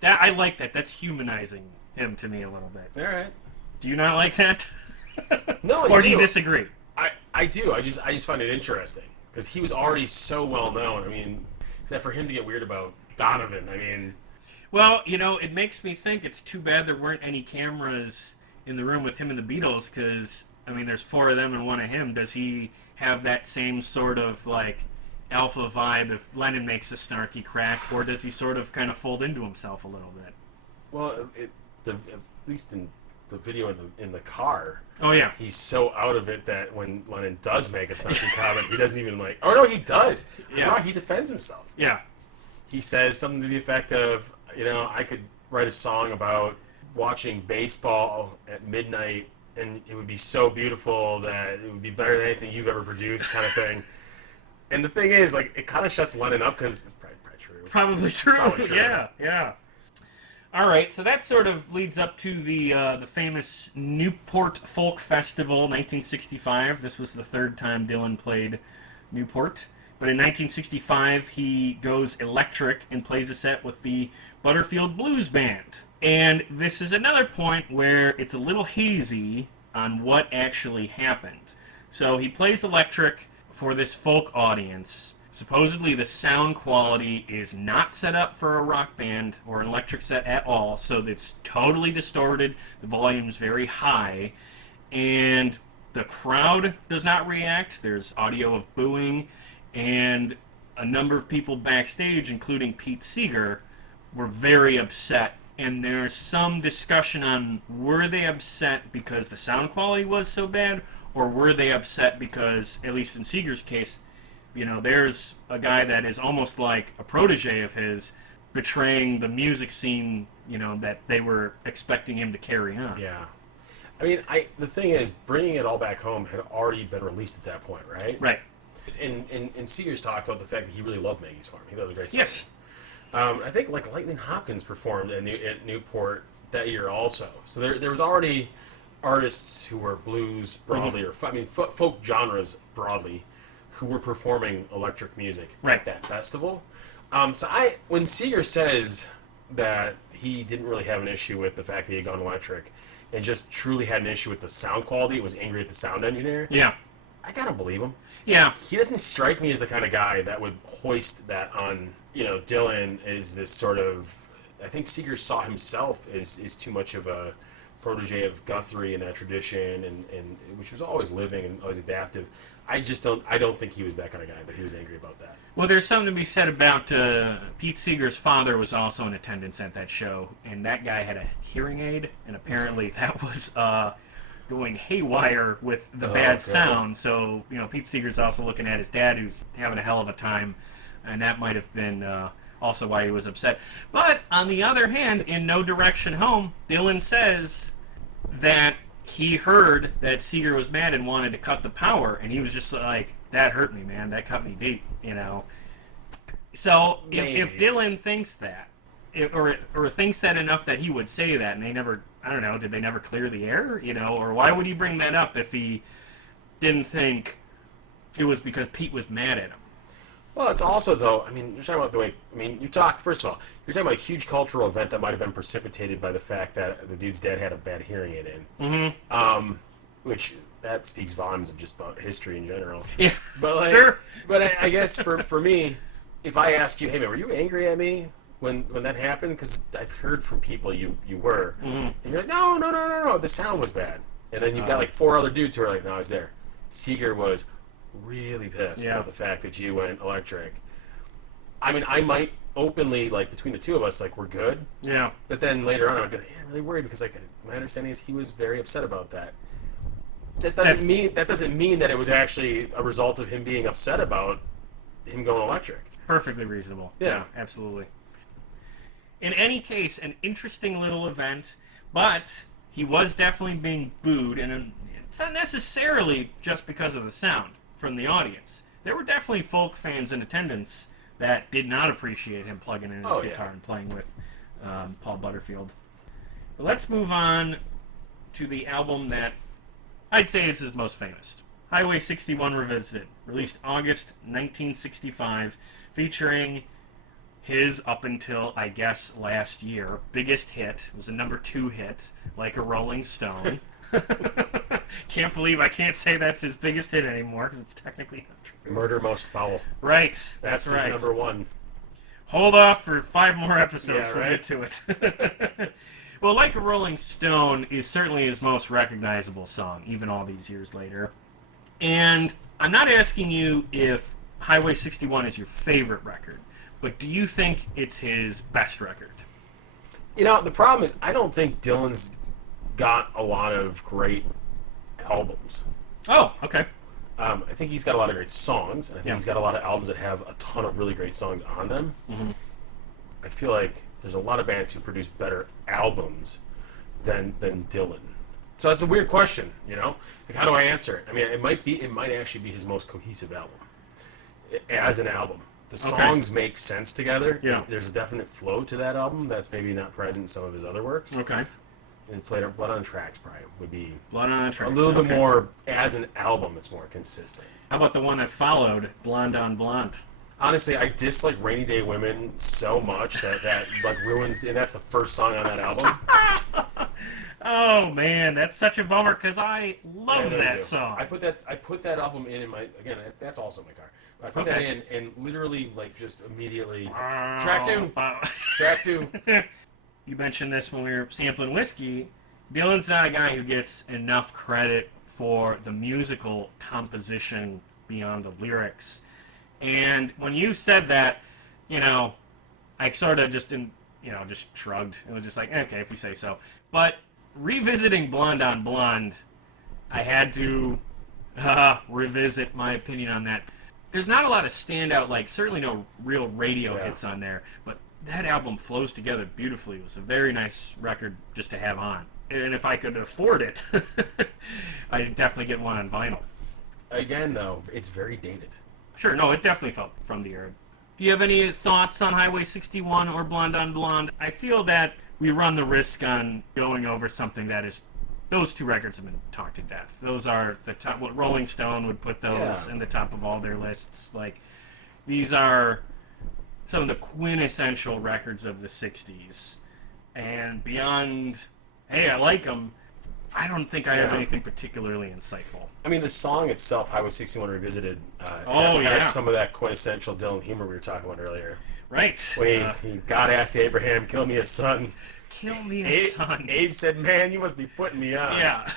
I like that. That's humanizing him to me a little bit. All right. Do you not like that? No, I or do. do you disagree? I do. I just find it interesting because he was already so well known. I mean, that for him to get weird about Donovan, I mean. Well, you know, it makes me think it's too bad there weren't any cameras in the room with him and the Beatles because, I mean, there's 4 of them and 1 of him. Does he have that same sort of, like, alpha vibe if Lennon makes a snarky crack, or does he sort of kind of fold into himself a little bit? Well, at least in the video in the car. Oh, yeah. He's so out of it that when Lennon does make a snarky comment, he doesn't even like. Oh no, he does. Yeah. No, he defends himself. Yeah. He says something to the effect of, you know, I could write a song about watching baseball at midnight, and it would be so beautiful that it would be better than anything you've ever produced, kind of thing. And the thing is, like, it kind of shuts Lennon up because it's probably true. Probably true. Probably true. Yeah. All right, so that sort of leads up to the famous Newport Folk Festival, 1965. This was the 3rd time Dylan played Newport. But in 1965, he goes electric and plays a set with the Butterfield Blues Band. And this is another point where it's a little hazy on what actually happened. So he plays electric for this folk audience. Supposedly the sound quality is not set up for a rock band or an electric set at all, so it's totally distorted, the volume's very high, and the crowd does not react. There's audio of booing, and a number of people backstage, including Pete Seeger, were very upset. And there's some discussion on, were they upset because the sound quality was so bad, or were they upset because, at least in Seeger's case, you know, there's a guy that is almost like a protege of his betraying the music scene, you know, that they were expecting him to carry on. Yeah. I mean, the thing is, Bringing It All Back Home had already been released at that point, right? Right. And Seeger's talked about the fact that he really loved Maggie's Farm. He thought it was a great song. Yes. I think, like, Lightning Hopkins performed at Newport that year also. So there was already artists who were blues broadly, or folk genres broadly, who were performing electric music at that festival. So when Seeger says that he didn't really have an issue with the fact that he had gone electric, and just truly had an issue with the sound quality, was angry at the sound engineer. Yeah. I gotta believe him. Yeah. He doesn't strike me as the kind of guy that would hoist that on, you know, Dylan is this sort of. I think Seeger saw himself as too much of a protege of Guthrie in that tradition, and which was always living and always adaptive. I don't think he was that kind of guy, but he was angry about that. Well, there's something to be said about Pete Seeger's father was also in attendance at that show, and that guy had a hearing aid, and apparently that was going haywire with the bad sound. So, you know, Pete Seeger's also looking at his dad, who's having a hell of a time, and that might have been also why he was upset. But on the other hand, in No Direction Home, Dylan says that he heard that Seeger was mad and wanted to cut the power, and he was just like, that hurt me, man. That cut me deep, you know. So if Dylan thinks that, or thinks that enough that he would say that, and they never, I don't know, did they never clear the air, you know, or why would he bring that up if he didn't think it was because Pete was mad at him? Well, it's also, though, I mean, you're talking about the way, I mean, first of all, you're talking about a huge cultural event that might have been precipitated by the fact that the dude's dad had a bad hearing aid in. Mm-hmm. Which, that speaks volumes of just about history in general. Yeah, but like, sure. But I guess for me, if I ask you, hey, man, were you angry at me when that happened? Because I've heard from people you were. Mm-hmm. And you're like, no, the sound was bad. And then you've got like 4 other dudes who are like, no, I was there. Seeger was really pissed about the fact that you went electric. I mean, I might openly, like, between the two of us, like, we're good. Yeah. But then later on, I would go, I'm really worried because, like, my understanding is he was very upset about that. That doesn't mean that it was actually a result of him being upset about him going electric. Perfectly reasonable. Yeah, absolutely. In any case, an interesting little event, but he was definitely being booed, and it's not necessarily just because of the sound from the audience. There were definitely folk fans in attendance that did not appreciate him plugging in his guitar and playing with Paul Butterfield. But let's move on to the album that I'd say is his most famous. Highway 61 Revisited, released August 1965, featuring his, up until, I guess, last year, biggest hit was a number 2 hit, Like a Rolling Stone. Can't believe I can't say that's his biggest hit anymore, because it's technically not true. Murder Most Foul. Right, That's right. his number 1. Hold off for 5 more episodes, Yeah, we'll right. get to it. Well, Like a Rolling Stone is certainly his most recognizable song, even all these years later. And I'm not asking you if Highway 61 is your favorite record, but do you think it's his best record? You know, the problem is I don't think Dylan's got a lot of great albums. Oh, okay. I think he's got a lot of great songs, and I think Yeah. he's got a lot of albums that have a ton of really great songs on them. Mm-hmm. I feel like there's a lot of bands who produce better albums than Dylan. So that's a weird question, you know? Like, how do I answer it? I mean, it might actually be his most cohesive album as an album. The songs make sense together. Yeah. There's a definite flow to that album that's maybe not present in some of his other works. Okay. And it's later, Blood on Tracks probably would be Blood on a Tracks. little bit okay. more, as an album, it's more consistent. How about the one that followed, Blonde on Blonde? Honestly, I dislike Rainy Day Women so much that like ruins, and that's the first song on that album. Oh man, that's such a bummer because I love Yeah, that do. song. I put that album in my, again, that's also my car. I put that in and literally like just immediately track 2. Track 2. You mentioned this when we were sampling whiskey. Dylan's not a guy who gets enough credit for the musical composition beyond the lyrics. And when you said that, you know, I sort of just just shrugged. It was just like, okay, if we say so. But revisiting Blonde on Blonde, I had to revisit my opinion on that. There's not a lot of standout, like, certainly no real radio hits on there, but that album flows together beautifully. It was a very nice record just to have on. And if I could afford it, I'd definitely get one on vinyl. Again, though, it's very dated. Sure, no, it definitely felt from the era. Do you have any thoughts on Highway 61 or Blonde on Blonde? I feel that we run the risk on going over something that is... Those 2 records have been talked to death. Those are the top... What Rolling Stone would put those in the top of all their lists. Like, these are some of the quintessential records of the 60s. And beyond, hey, I like them, I don't think I have anything particularly insightful. I mean, the song itself, Highway 61 Revisited, Oh, has some of that quintessential Dylan humor we were talking about earlier. Right. When God asked Abraham, kill me a son. Kill me a son. Abe said, man, you must be putting me on. Yeah.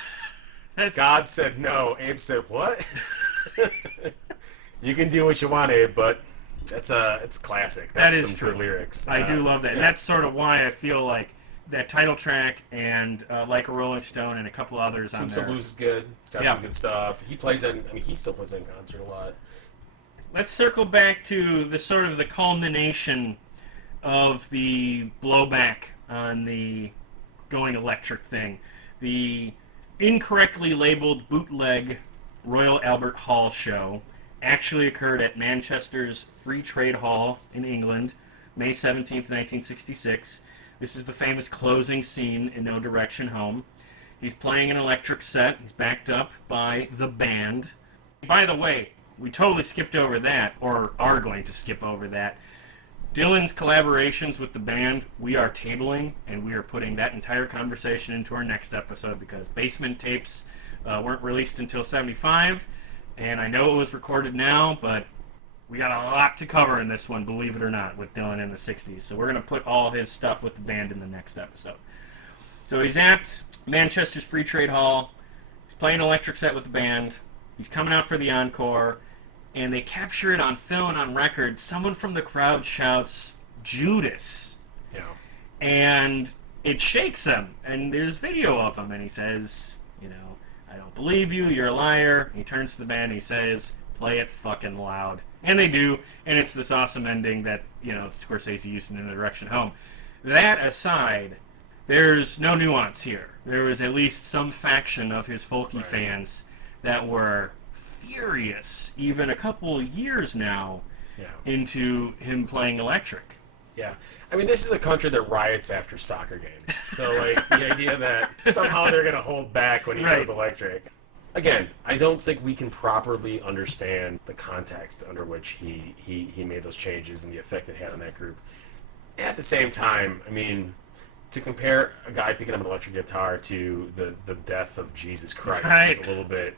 That's, God said no. Abe said, what? You can do what you want, Abe, but it's classic. That's that is some true. good lyrics. I do love that. Yeah. And that's sort of why I feel like that title track and Like a Rolling Stone and a couple others on there. Blues is good. It's got some good stuff. He plays that. I mean, he still plays that in concert a lot. Let's circle back to the sort of the culmination of the blowback on the going electric thing. The incorrectly labeled bootleg Royal Albert Hall show actually occurred at Manchester's Free Trade Hall in England, May 17th, 1966. This is the famous closing scene in No Direction Home. He's playing an electric set. He's backed up by the band. By the way, we totally skipped over that, or are going to skip over that. Dylan's collaborations with the band, we are tabling, and we are putting that entire conversation into our next episode because Basement tapes weren't released until 75, and I know it was recorded now, but we got a lot to cover in this one, believe it or not, with Dylan in the 60s. So we're going to put all his stuff with the band in the next episode. So he's at Manchester's Free Trade Hall. He's playing an electric set with the band. He's coming out for the encore. And they capture it on film and on record. Someone from the crowd shouts, Judas. Yeah. And it shakes him. And there's video of him. And he says, I don't believe you. You're a liar. He turns to the band and he says, play it fucking loud. And they do. And it's this awesome ending that, Scorsese used in No Direction Home. That aside, there's no nuance here. There was at least some faction of his folky fans that were furious, even a couple years now, into him playing electric. Yeah. I mean, this is a country that riots after soccer games. So, like, the idea that somehow they're going to hold back when he goes electric. again, I don't think we can properly understand the context under which he made those changes and the effect it had on that group. At the same time, I mean, to compare a guy picking up an electric guitar to the death of Jesus Christ is a little bit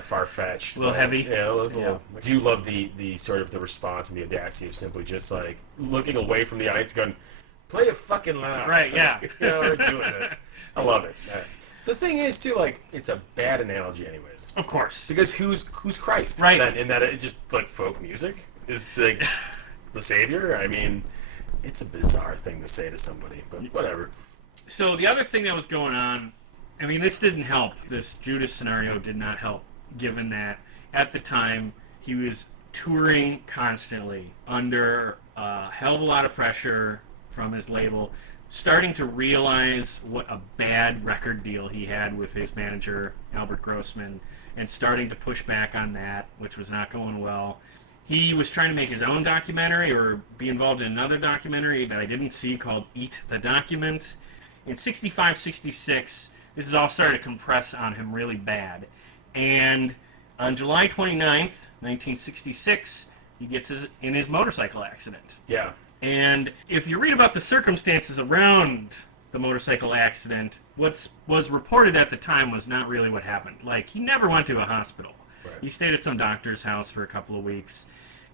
far-fetched. A little heavy. Yeah, a little. I do love the sort of the response and the audacity of simply just like looking away from the audience going, play it fucking loud. Right, yeah. We're doing this. I love it. The thing is, too, like, it's a bad analogy anyways. Of course. Because who's Christ? Right. Then, in that it's just, like, folk music is the savior? I mean, it's a bizarre thing to say to somebody, but whatever. So the other thing that was going on, I mean, this didn't help. This Judas scenario did not help, given that at the time he was touring constantly under a hell of a lot of pressure from his label, starting to realize what a bad record deal he had with his manager, Albert Grossman, and starting to push back on that, which was not going well. He was trying to make his own documentary or be involved in another documentary that I didn't see called Eat the Document. In 65, 66, this is all started to compress on him really bad. And on July 29th, 1966, he gets in his motorcycle accident. Yeah. And if you read about the circumstances around the motorcycle accident, what was reported at the time was not really what happened. Like, he never went to a hospital. Right. He stayed at some doctor's house for a couple of weeks.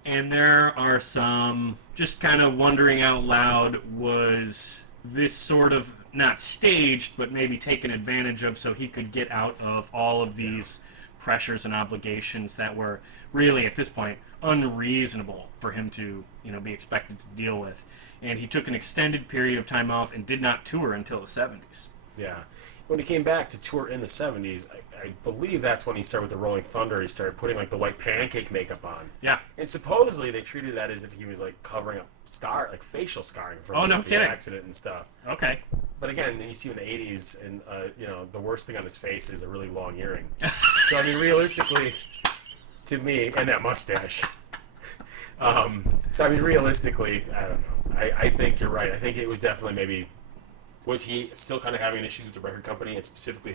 And there are some just kind of wondering out loud, was this sort of not staged, but maybe taken advantage of so he could get out of all of these pressures and obligations that were really, at this point, unreasonable for him to, be expected to deal with. And he took an extended period of time off and did not tour until the 70s. Yeah. When he came back to tour in the 70s, I believe that's when he started with the Rolling Thunder. He started putting, like, the white pancake makeup on. Yeah. And supposedly they treated that as if he was, like, covering up facial scarring from the accident and stuff. Okay. But again, you see in the 80s, and, the worst thing on his face is a really long earring. So, I mean, realistically, to me, and that mustache. So, I mean, realistically, I don't know. I think you're right. I think it was definitely maybe... Was he still kind of having issues with the record company and specifically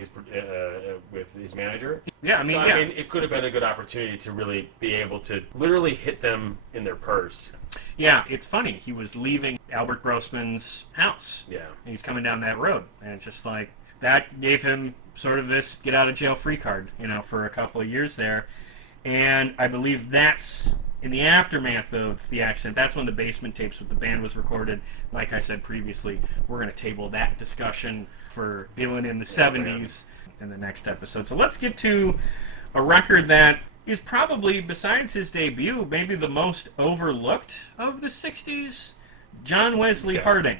with his manager? Yeah, I mean, I mean, it could have been a good opportunity to really be able to literally hit them in their purse. Yeah, it's funny. He was leaving Albert Grossman's house. Yeah. And he's coming down that road. And it's just like, that gave him sort of this get-out-of-jail-free card, for a couple of years there. And I believe that's... in the aftermath of the accident, that's when the basement tapes with the band was recorded. Like I said previously, we're going to table that discussion for Dylan in the 70s in the next episode. So let's get to a record that is probably, besides his debut, maybe the most overlooked of the 60s, John Wesley Harding.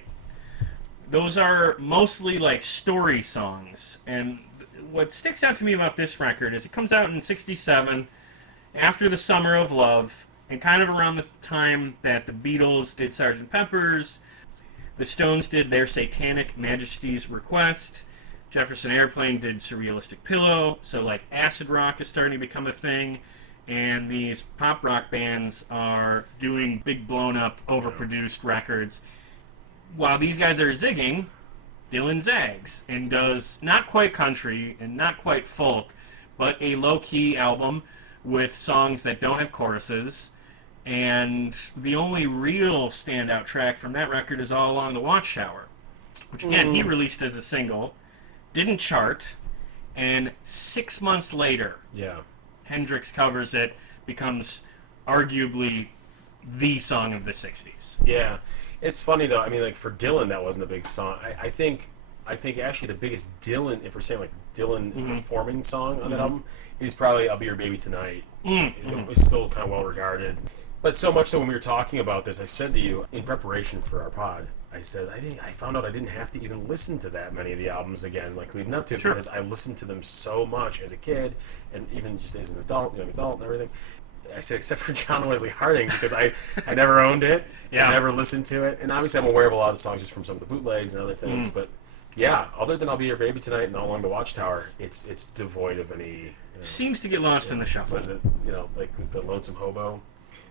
Those are mostly like story songs. And what sticks out to me about this record is it comes out in 67, after the Summer of Love, and kind of around the time that the Beatles did Sgt. Pepper's, the Stones did their Satanic Majesty's Request, Jefferson Airplane did Surrealistic Pillow, so like acid rock is starting to become a thing, and these pop rock bands are doing big blown up, overproduced records. While these guys are zigging, Dylan zags and does not quite country and not quite folk, but a low-key album with songs that don't have choruses, and the only real standout track from that record is All Along the Watchtower, which again he released as a single, didn't chart, and 6 months later, Hendrix covers it, becomes arguably the song of the 60s. Yeah, it's funny though. I mean, like for Dylan, that wasn't a big song. I think actually the biggest Dylan, if we're saying like Dylan performing song on that album, is probably "I'll Be Your Baby Tonight." It's still kind of well regarded. But so much so when we were talking about this, I said to you in preparation for our pod, I said I found out I didn't have to even listen to that many of the albums again, like leading up to it, because I listened to them so much as a kid and even just as an adult, young adult, and everything. I said except for John Wesley Harding because I never owned it, I never listened to it, and obviously I'm aware of a lot of the songs just from some of the bootlegs and other things, but. Yeah, other than "I'll Be Your Baby Tonight" and "All Along the Watchtower," it's devoid of any. Seems to get lost in the shuffle. Was it like the Lonesome Hobo?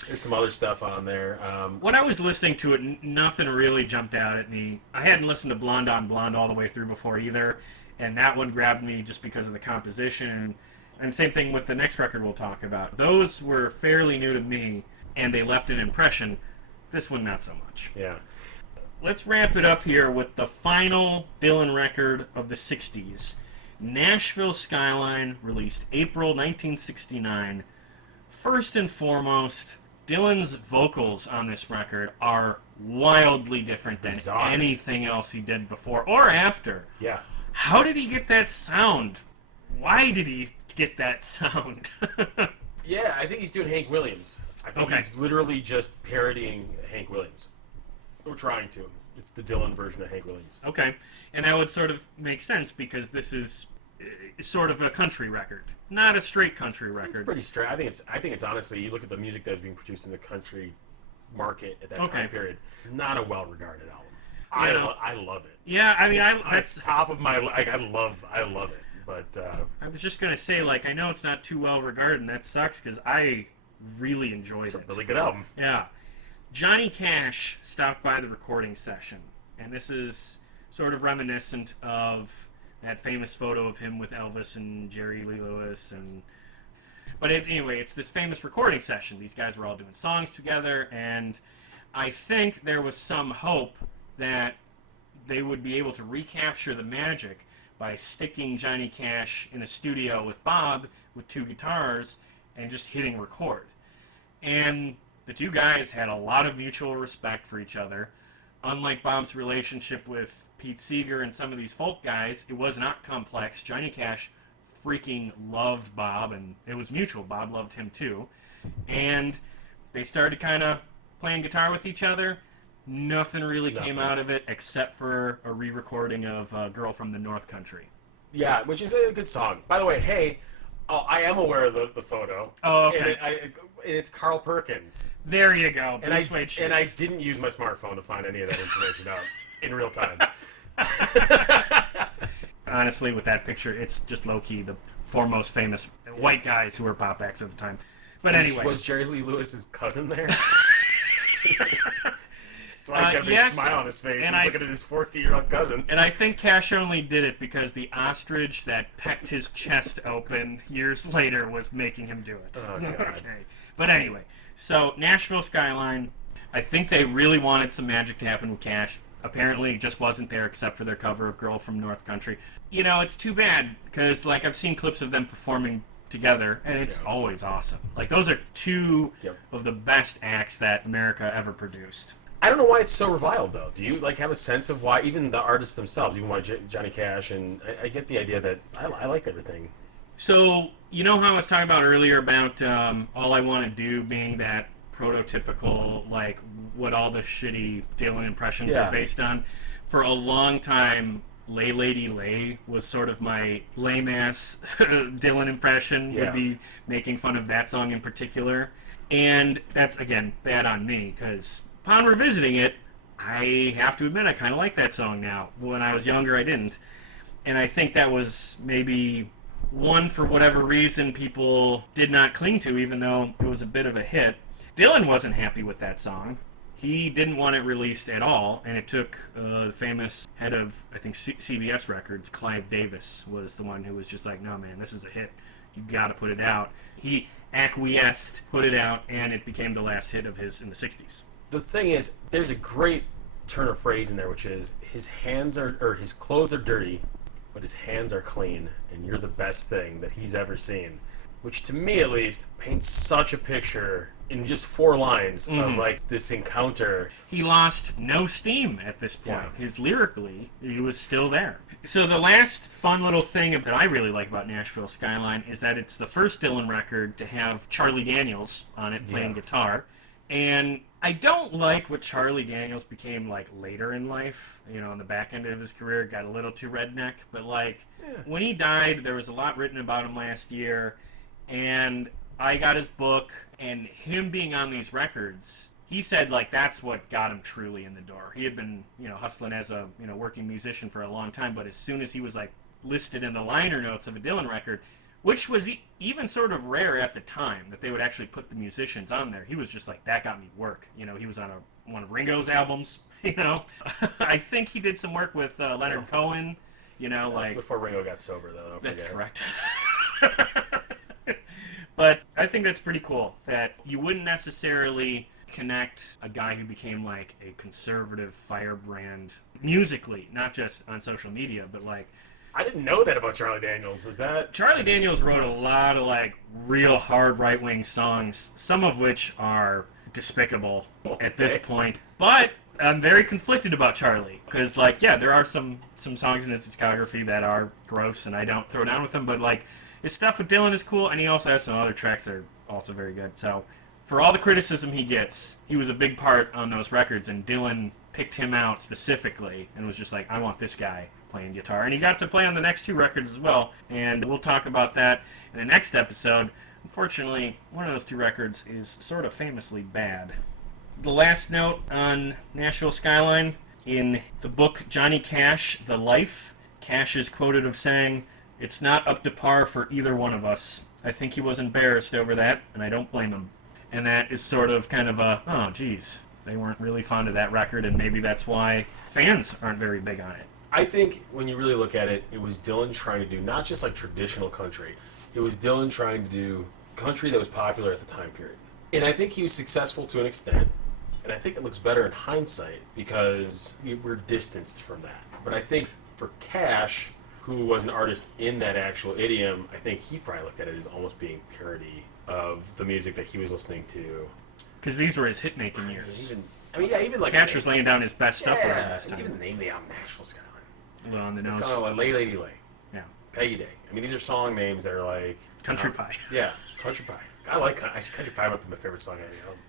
There's some other stuff on there. When I was listening to it, nothing really jumped out at me. I hadn't listened to "Blonde on Blonde" all the way through before either, and that one grabbed me just because of the composition And same thing with the next record we'll talk about. Those were fairly new to me, and they left an impression. This one, not so much. Yeah. Let's wrap it up here with the final Dylan record of the 60s. Nashville Skyline, released April 1969. First and foremost, Dylan's vocals on this record are wildly different than Bizarre. anything else he did before or after. Yeah. How did he get that sound? Why did he get that sound? Yeah, I think he's doing Hank Williams. I think Okay. he's literally just parodying Hank Williams. Or trying to. It's the Dylan version of Hank Williams. Okay, and that would sort of make sense because this is sort of a country record, not a straight country It's record. pretty straight. I think it's honestly, you look at the music that was being produced in the country market at that Okay. time period, not a well-regarded album. You I love it. Yeah, I mean, It's top of my I love it. But I was just gonna say, like, I know it's not too well regarded, and that sucks because I really enjoyed it's a it. really good album. Yeah, Johnny Cash stopped by the recording session, and this is sort of reminiscent of that famous photo of him with Elvis and Jerry Lee Lewis, but anyway, it's this famous recording session. These guys were all doing songs together, and I think there was some hope that they would be able to recapture the magic by sticking Johnny Cash in a studio with Bob with two guitars and just hitting record. And the two guys had a lot of mutual respect for each other. Unlike Bob's relationship with Pete Seeger and some of these folk guys, it was not complex. Johnny Cash freaking loved Bob, and it was mutual. Bob loved him too. And they started kind of playing guitar with each other. Nothing really came out of it except for a re-recording of Girl from the North Country. Yeah, which is a good song. By the way, hey, I am aware of the photo. Oh, okay. And it's Carl Perkins. There you go. And I didn't use my smartphone to find any of that information out in real time. Honestly, with that picture, it's just low-key the foremost famous white guys who were pop acts at the time. But anyway. Was Jerry Lee Lewis's cousin there? That's why he's got a big yes, smile on his face. and He's looking at his 14-year-old cousin. And I think Cash only did it because the ostrich that pecked his chest open years later was making him do it. Oh, God. Okay. But anyway, so Nashville Skyline, I think they really wanted some magic to happen with Cash. Apparently it just wasn't there except for their cover of Girl from North Country. You know, it's too bad because, like, I've seen clips of them performing together, and it's always awesome. Like, those are two of the best acts that America ever produced. I don't know why it's so reviled, though. Do you have a sense of why, even the artists themselves, even why Johnny Cash, and I get the idea that I like everything. So, you know how I was talking about earlier about All I Want to Do being that prototypical, like, what all the shitty Dylan impressions are based on? For a long time, Lay Lady Lay was sort of my lame-ass Dylan impression, would be making fun of that song in particular. And that's, again, bad on me, because upon revisiting it, I have to admit I kind of like that song now. When I was younger, I didn't. And I think that was maybe one, for whatever reason, people did not cling to, even though it was a bit of a hit. Dylan wasn't happy with that song. He didn't want it released at all, and it took the famous head of, I think, CBS Records, Clive Davis, was the one who was just like, no, man, this is a hit. You got to put it out. He acquiesced, put it out, and it became the last hit of his in the 60s. The thing is, there's a great turn of phrase in there, which is his clothes are dirty, but his hands are clean, and you're the best thing that he's ever seen. Which, to me at least, paints such a picture in just 4 lines of, like, this encounter. He lost no steam at this point. Lyrically, he was still there. So the last fun little thing that I really like about Nashville Skyline is that it's the first Dylan record to have Charlie Daniels on it playing guitar. And I don't like what Charlie Daniels became, like, later in life. You know, on the back end of his career, got a little too redneck. But, like, when he died, there was a lot written about him last year. And I got his book, and him being on these records, he said, like, that's what got him truly in the door. He had been, you know, hustling as a, you know, working musician for a long time, but as soon as he was, like, listed in the liner notes of a Dylan record, which was even sort of rare at the time, that they would actually put the musicians on there, he was just like, that got me work. You know, he was on one of Ringo's albums, you know. I think he did some work with Leonard Cohen, you know, That was like... before Ringo got sober, though, don't That's forget. correct. But I think that's pretty cool that you wouldn't necessarily connect a guy who became like a conservative firebrand musically, not just on social media, but like I didn't know that about Charlie Daniels. Is that Charlie Daniels wrote a lot of like real hard right-wing songs, some of which are despicable at this point. But I'm very conflicted about Charlie because, like, yeah, there are some songs in his discography that are gross, and I don't throw down with them. But like, his stuff with Dylan is cool, and he also has some other tracks that are also very good. So, for all the criticism he gets, he was a big part on those records, and Dylan picked him out specifically and was just like, I want this guy playing guitar. And he got to play on the next 2 records as well, and we'll talk about that in the next episode. Unfortunately, one of those 2 records is sort of famously bad. The last note on Nashville Skyline, in the book Johnny Cash, The Life, Cash is quoted of saying, "It's not up to par for either one of us. I think he was embarrassed over that, and I don't blame him." And that is sort of kind of a, oh, geez, they weren't really fond of that record, and maybe that's why fans aren't very big on it. I think when you really look at it, it was Dylan trying to do not just like traditional country. It was Dylan trying to do country that was popular at the time period. And I think he was successful to an extent. And I think it looks better in hindsight because we're distanced from that. But I think for Cash, who was an artist in that actual idiom, I think he probably looked at it as almost being parody of the music that he was listening to. Because these were his hit-making years. Even like Cash was laying down his best stuff around this time. Even the name of the album, Nashville Skyline. A little on the It's nose. kind of like Lay Lady Lay. Yeah. Peggy Day. I mean, these are song names that are like... Country Pie. Yeah, Country Pie. I like Country Pie might be my favorite song on the album.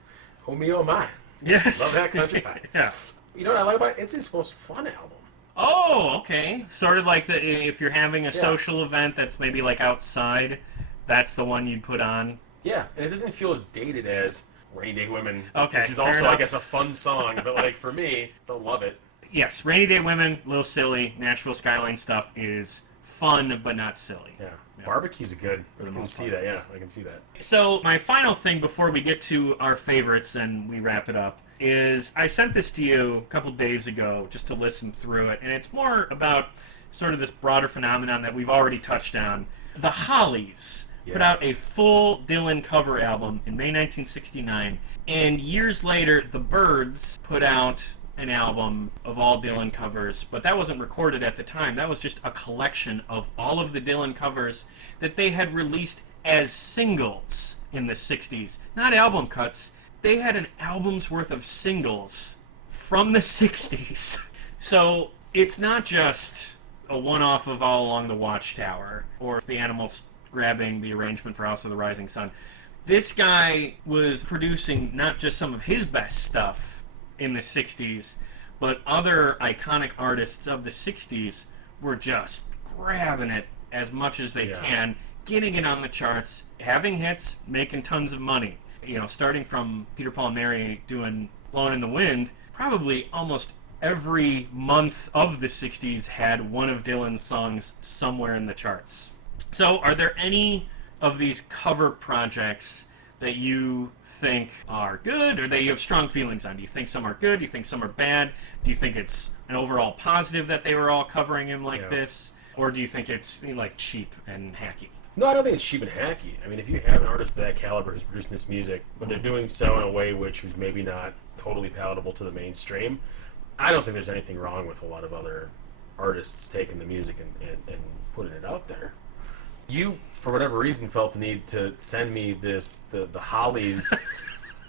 Oh me, oh my. Yes. Love that Country Pie. Yeah. You know what I like about it? It's his most fun album. Oh, okay. Sort of like if you're having a social event that's maybe like outside, that's the one you'd put on. Yeah, and it doesn't feel as dated as Rainy Day Women, Okay, which is fair also, enough. I guess, a fun song. But like for me, they'll love it. Yes, Rainy Day Women, a little silly. Nashville Skyline stuff is fun, but not silly. Yeah. Barbecue's good. the I can most see part. that. Yeah, I can see that. So my final thing before we get to our favorites and we wrap it up is I sent this to you a couple days ago just to listen through it, and it's more about sort of this broader phenomenon that we've already touched on. The Hollies put out a full Dylan cover album in May 1969, and years later, the Byrds put out an album of all Dylan covers, but that wasn't recorded at the time. That was just a collection of all of the Dylan covers that they had released as singles in the 60s. Not album cuts. They had an album's worth of singles from the 60s. So it's not just a one-off of All Along the Watchtower or the Animals grabbing the arrangement for House of the Rising Sun. This guy was producing not just some of his best stuff in the 60s, but other iconic artists of the 60s were just grabbing it as much as they can, getting it on the charts, having hits, making tons of money. You know, starting from Peter, Paul, and Mary doing Blowin' in the Wind, probably almost every month of the 60s had one of Dylan's songs somewhere in the charts. So are there any of these cover projects that you think are good or that you have strong feelings on? Do you think some are good? Do you think some are bad? Do you think it's an overall positive that they were all covering him like this? Or do you think it's like cheap and hacky? No, I don't think it's cheap and hacky. I mean, if you have an artist of that caliber who's producing this music, but they're doing so in a way which was maybe not totally palatable to the mainstream, I don't think there's anything wrong with a lot of other artists taking the music and putting it out there. You, for whatever reason, felt the need to send me the Hollies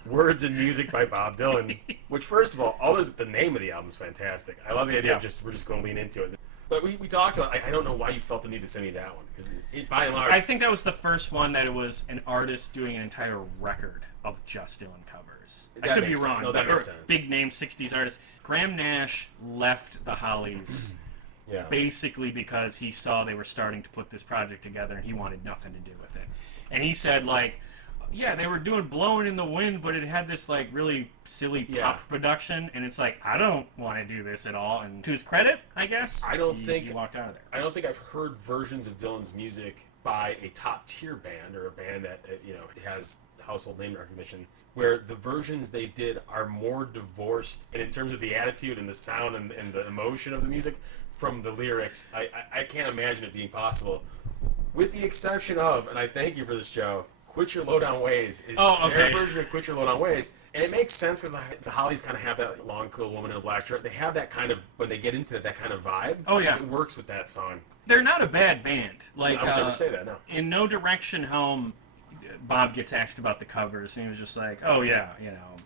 Words and Music by Bob Dylan, which, first of all, other than the name of the album is fantastic. I love the idea of we're just going to lean into it. But we talked about, I don't know why you felt the need to send me that one, because by and large... I think that was the first one that it was an artist doing an entire record of just Dylan covers. I could be wrong. No, that makes sense. Big name 60s artist. Graham Nash left the Hollies basically because he saw they were starting to put this project together and he wanted nothing to do with it. And he said, like, yeah, they were doing Blowin' in the Wind, but it had this, like, really silly pop production, and it's like, I don't want to do this at all. And to his credit, I guess, he walked out of there. I don't think I've heard versions of Dylan's music by a top-tier band or a band that, has household name recognition, where the versions they did are more divorced, and in terms of the attitude and the sound and the emotion of the music from the lyrics. I can't imagine it being possible, with the exception of, and I thank you for this, Joe, Quit Your Low-Down Ways is their version of Quit Your Low-Down Ways. And it makes sense because the Hollies kind of have that long, cool woman in a black shirt. They have that kind of, when they get into it, that kind of vibe. Oh, yeah. It works with that song. They're not a bad band. Like, I would never say that, no. In No Direction Home, Bob gets asked about the covers, and he was just like, oh, yeah, you know,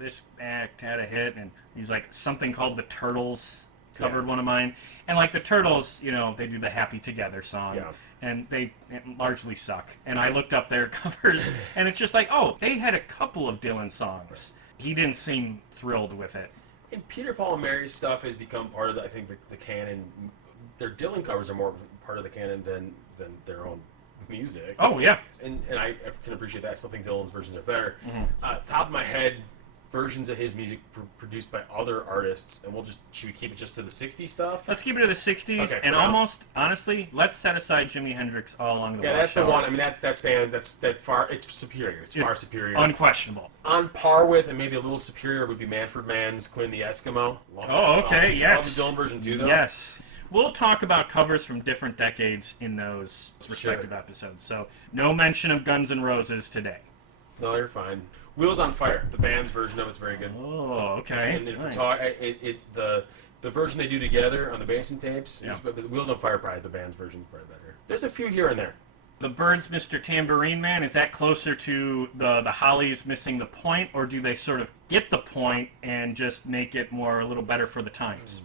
this act had a hit, and he's like, something called The Turtles covered one of mine. And, like, the Turtles, you know, they do the Happy Together song. Yeah. And they largely suck. And I looked up their covers, and it's just like, oh, they had a couple of Dylan songs. He didn't seem thrilled with it. And Peter, Paul, and Mary's stuff has become part of, I think, the canon. Their Dylan covers are more part of the canon than their own music. Oh, yeah. And I can appreciate that. I still think Dylan's versions are better. Top of my head, versions of his music produced by other artists, and should we keep it just to the 60s stuff? Let's keep it to the 60s, okay, and almost, honestly, let's set aside Jimi Hendrix All Along the Watchtower. Yeah, that's the one. I mean, it's superior. It's far superior. Unquestionable. On par with, and maybe a little superior, would be Manfred Mann's Quinn the Eskimo. Love okay, yes. Love the Dylan version too, though. Yes. We'll talk about covers from different decades in those respective episodes, so no mention of Guns N' Roses today. No, you're fine. Wheels on Fire, the band's version of it's very good. Oh, okay. And if we talk, the version they do together on the Basement tapes, but Wheels on Fire, probably the band's version is probably better. There's a few here and there. The Byrds' Mr. Tambourine Man, is that closer to the Hollies Missing the Point, or do they sort of get the point and just make it a little better for the times?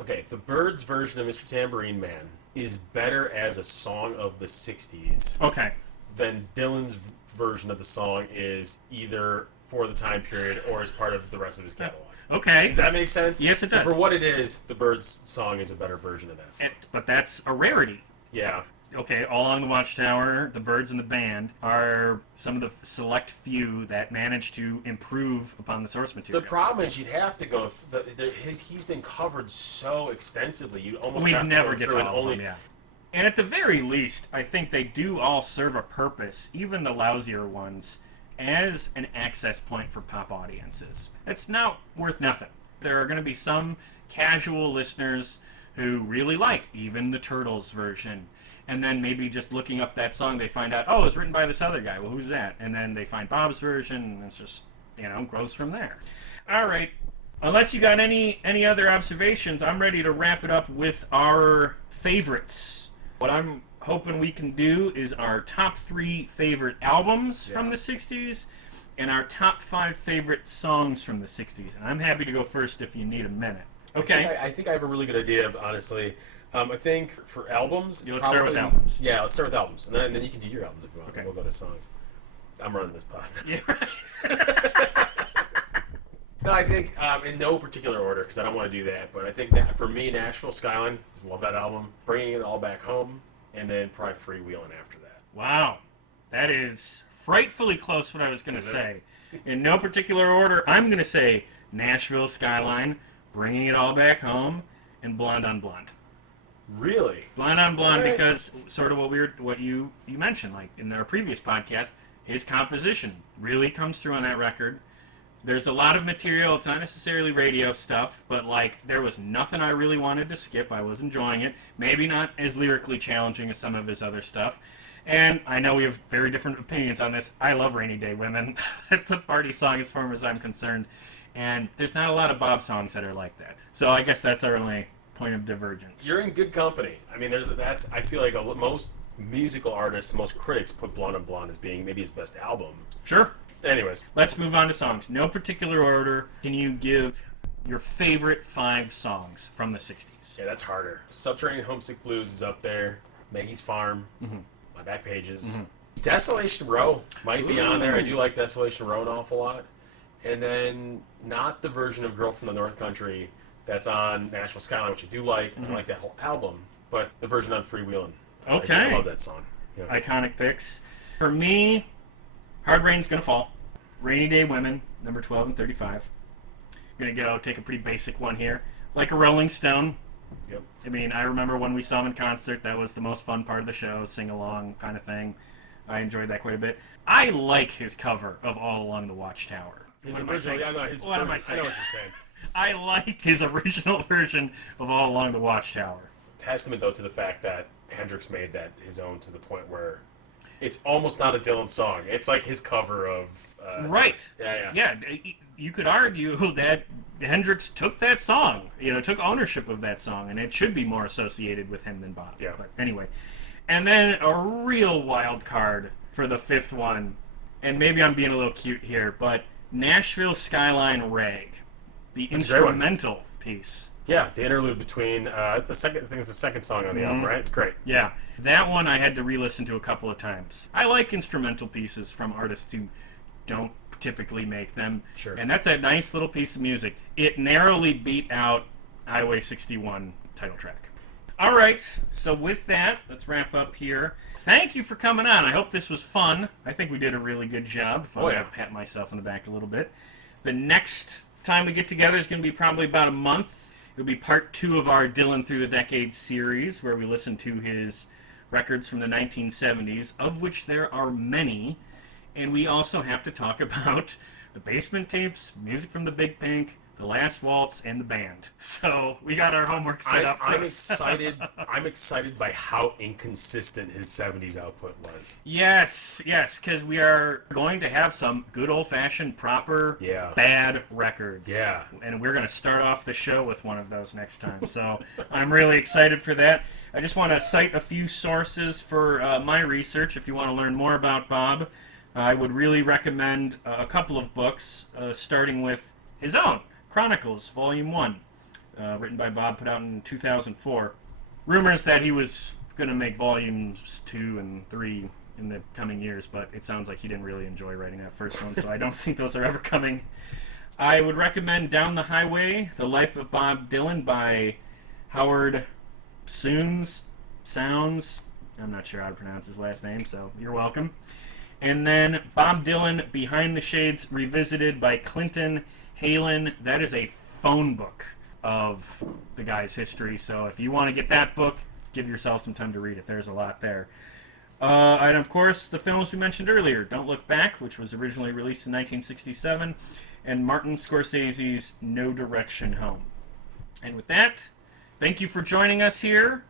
Okay, the Byrds' version of Mr. Tambourine Man is better as a song of the 60s. Okay. Then Dylan's version of the song is either for the time period or as part of the rest of his catalog. Okay. Does that make sense? Yes, it does. So for what it is, the Byrds song is a better version of that song. But that's a rarity. Yeah. Okay, All Along the Watchtower, the Byrds and the band are some of the select few that managed to improve upon the source material. The problem is you'd have to go... he's been covered so extensively, you'd almost have to never go get through to all of them, yeah. And at the very least, I think they do all serve a purpose, even the lousier ones, as an access point for pop audiences. It's not worth nothing. There are going to be some casual listeners who really like even the Turtles version, and then maybe just looking up that song, they find out, oh, it's written by this other guy. Well, who's that? And then they find Bob's version, and it's just, grows from there. All right. Unless you got any other observations, I'm ready to wrap it up with our favorites. What I'm hoping we can do is our top 3 favorite albums from the 60s and our top 5 favorite songs from the 60s. And I'm happy to go first if you need a minute. Okay. I think I have a really good idea of, honestly. I think for albums... Let's start with albums. Yeah, let's start with albums. And then you can do your albums if you want. Okay. We'll go to songs. I'm running this pod. Yeah. No, I think in no particular order, because I don't want to do that, but I think that for me, Nashville Skyline, I just love that album. Bringing It All Back Home, and then probably Freewheelin after that. Wow. That is frightfully close what I was going to say. In no particular order, I'm going to say Nashville Skyline, Bringing It All Back Home, and Blonde on Blonde. Really? Blonde on Blonde, because sort of what you mentioned, like in our previous podcast, his composition really comes through on that record. There's a lot of material. It's not necessarily radio stuff, but there was nothing I really wanted to skip. I was enjoying it. Maybe not as lyrically challenging as some of his other stuff. And I know we have very different opinions on this. I love Rainy Day Women. It's a party song as far as I'm concerned. And there's not a lot of Bob songs that are like that. So I guess that's our only point of divergence. You're in good company. I mean, I feel like most musical artists, most critics put Blonde on Blonde as being maybe his best album. Sure. Anyways. Let's move on to songs. No particular order. Can you give your favorite 5 songs from the 60s? Yeah, that's harder. Subterranean Homesick Blues is up there. Maggie's Farm. Mm-hmm. My Back Pages. Mm-hmm. Desolation Row might be on there. I do like Desolation Row an awful lot. And then not the version of Girl from the North Country that's on Nashville Skyline, which I do like. Mm-hmm. I like that whole album. But the version on Freewheelin. Okay. I love that song. Yeah. Iconic picks. For me, Hard Rain's Gonna Fall. Rainy Day Women, number 12 and 35. I'm gonna take a pretty basic one here. Like a Rolling Stone. Yep. I mean, I remember when we saw him in concert, that was the most fun part of the show, sing-along kind of thing. I enjoyed that quite a bit. I like his cover of All Along the Watchtower. His original, I know what you're saying. I like his original version of All Along the Watchtower. Testament, though, to the fact that Hendrix made that his own to the point where It's almost not a Dylan song. It's like his cover of... right. Yeah. You could argue that Hendrix took that song, took ownership of that song, and it should be more associated with him than Bob. Yeah. But anyway. And then a real wild card for the fifth one, and maybe I'm being a little cute here, but Nashville Skyline Rag, the instrumental piece. Yeah, the interlude between I think it's the second song on the album, right? It's great. Yeah, that one I had to re-listen to a couple of times. I like instrumental pieces from artists who don't typically make them. Sure. And that's a nice little piece of music. It narrowly beat out Highway 61 title track. All right, so with that, let's wrap up here. Thank you for coming on. I hope this was fun. I think we did a really good job. If I pat myself on the back a little bit. The next time we get together is going to be probably about a month. It'll be part 2 of our Dylan Through the Decades series, where we listen to his records from the 1970s, of which there are many. And we also have to talk about the Basement Tapes, Music from the Big Pink, The Last Waltz, and the band. So we got our homework set up for us. I'm excited by how inconsistent his 70s output was. Yes, because we are going to have some good old-fashioned, proper, bad records. Yeah. And we're going to start off the show with one of those next time. So I'm really excited for that. I just want to cite a few sources for my research. If you want to learn more about Bob, I would really recommend a couple of books, starting with his own, Chronicles, Volume 1, written by Bob, put out in 2004. Rumors that he was going to make Volumes 2 and 3 in the coming years, but it sounds like he didn't really enjoy writing that first one, so I don't think those are ever coming. I would recommend Down the Highway, The Life of Bob Dylan by Howard Sounds. I'm not sure how to pronounce his last name, so you're welcome. And then Bob Dylan, Behind the Shades Revisited by Clinton Halen. That is a phone book of the guy's history, so if you want to get that book, give yourself some time to read it. There's a lot there. And of course, the films we mentioned earlier, Don't Look Back, which was originally released in 1967, and Martin Scorsese's No Direction Home. And with that, thank you for joining us here.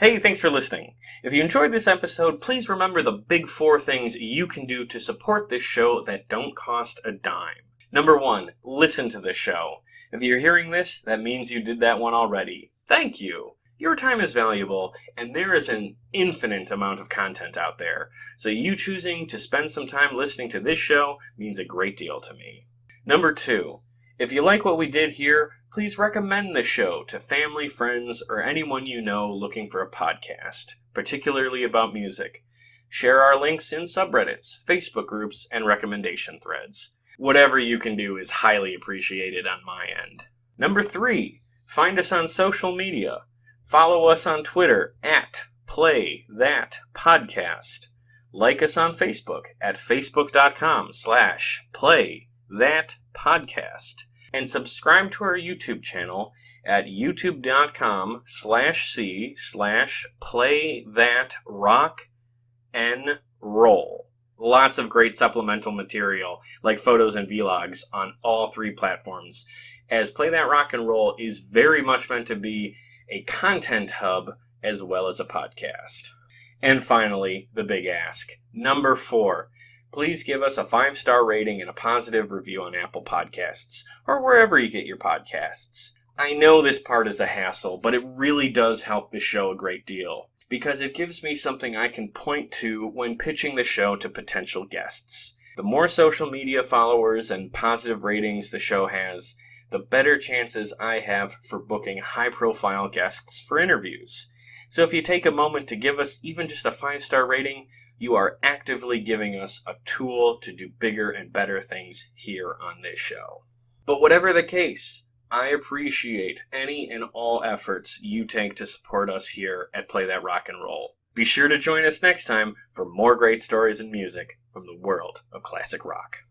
Hey, thanks for listening. If you enjoyed this episode, please remember the big 4 things you can do to support this show that don't cost a dime. Number 1, listen to the show. If you're hearing this, that means you did that one already. Thank you. Your time is valuable, and there is an infinite amount of content out there, so you choosing to spend some time listening to this show means a great deal to me. Number 2, if you like what we did here, please recommend the show to family, friends, or anyone you know looking for a podcast, particularly about music. Share our links in subreddits, Facebook groups, and recommendation threads. Whatever you can do is highly appreciated on my end. Number 3, find us on social media. Follow us on Twitter at PlayThatPodcast. Like us on Facebook at facebook.com/PlayThatPodcast. And subscribe to our YouTube channel at youtube.com/playthatrocknroll. Lots of great supplemental material, like photos and vlogs, on all 3 platforms, as Play That Rock and Roll is very much meant to be a content hub as well as a podcast. And finally, the big ask. Number 4, please give us a 5-star rating and a positive review on Apple Podcasts, or wherever you get your podcasts. I know this part is a hassle, but it really does help the show a great deal, because it gives me something I can point to when pitching the show to potential guests. The more social media followers and positive ratings the show has, the better chances I have for booking high-profile guests for interviews. So if you take a moment to give us even just a 5-star rating, you are actively giving us a tool to do bigger and better things here on this show. But whatever the case, I appreciate any and all efforts you take to support us here at Play That Rock and Roll. Be sure to join us next time for more great stories and music from the world of classic rock.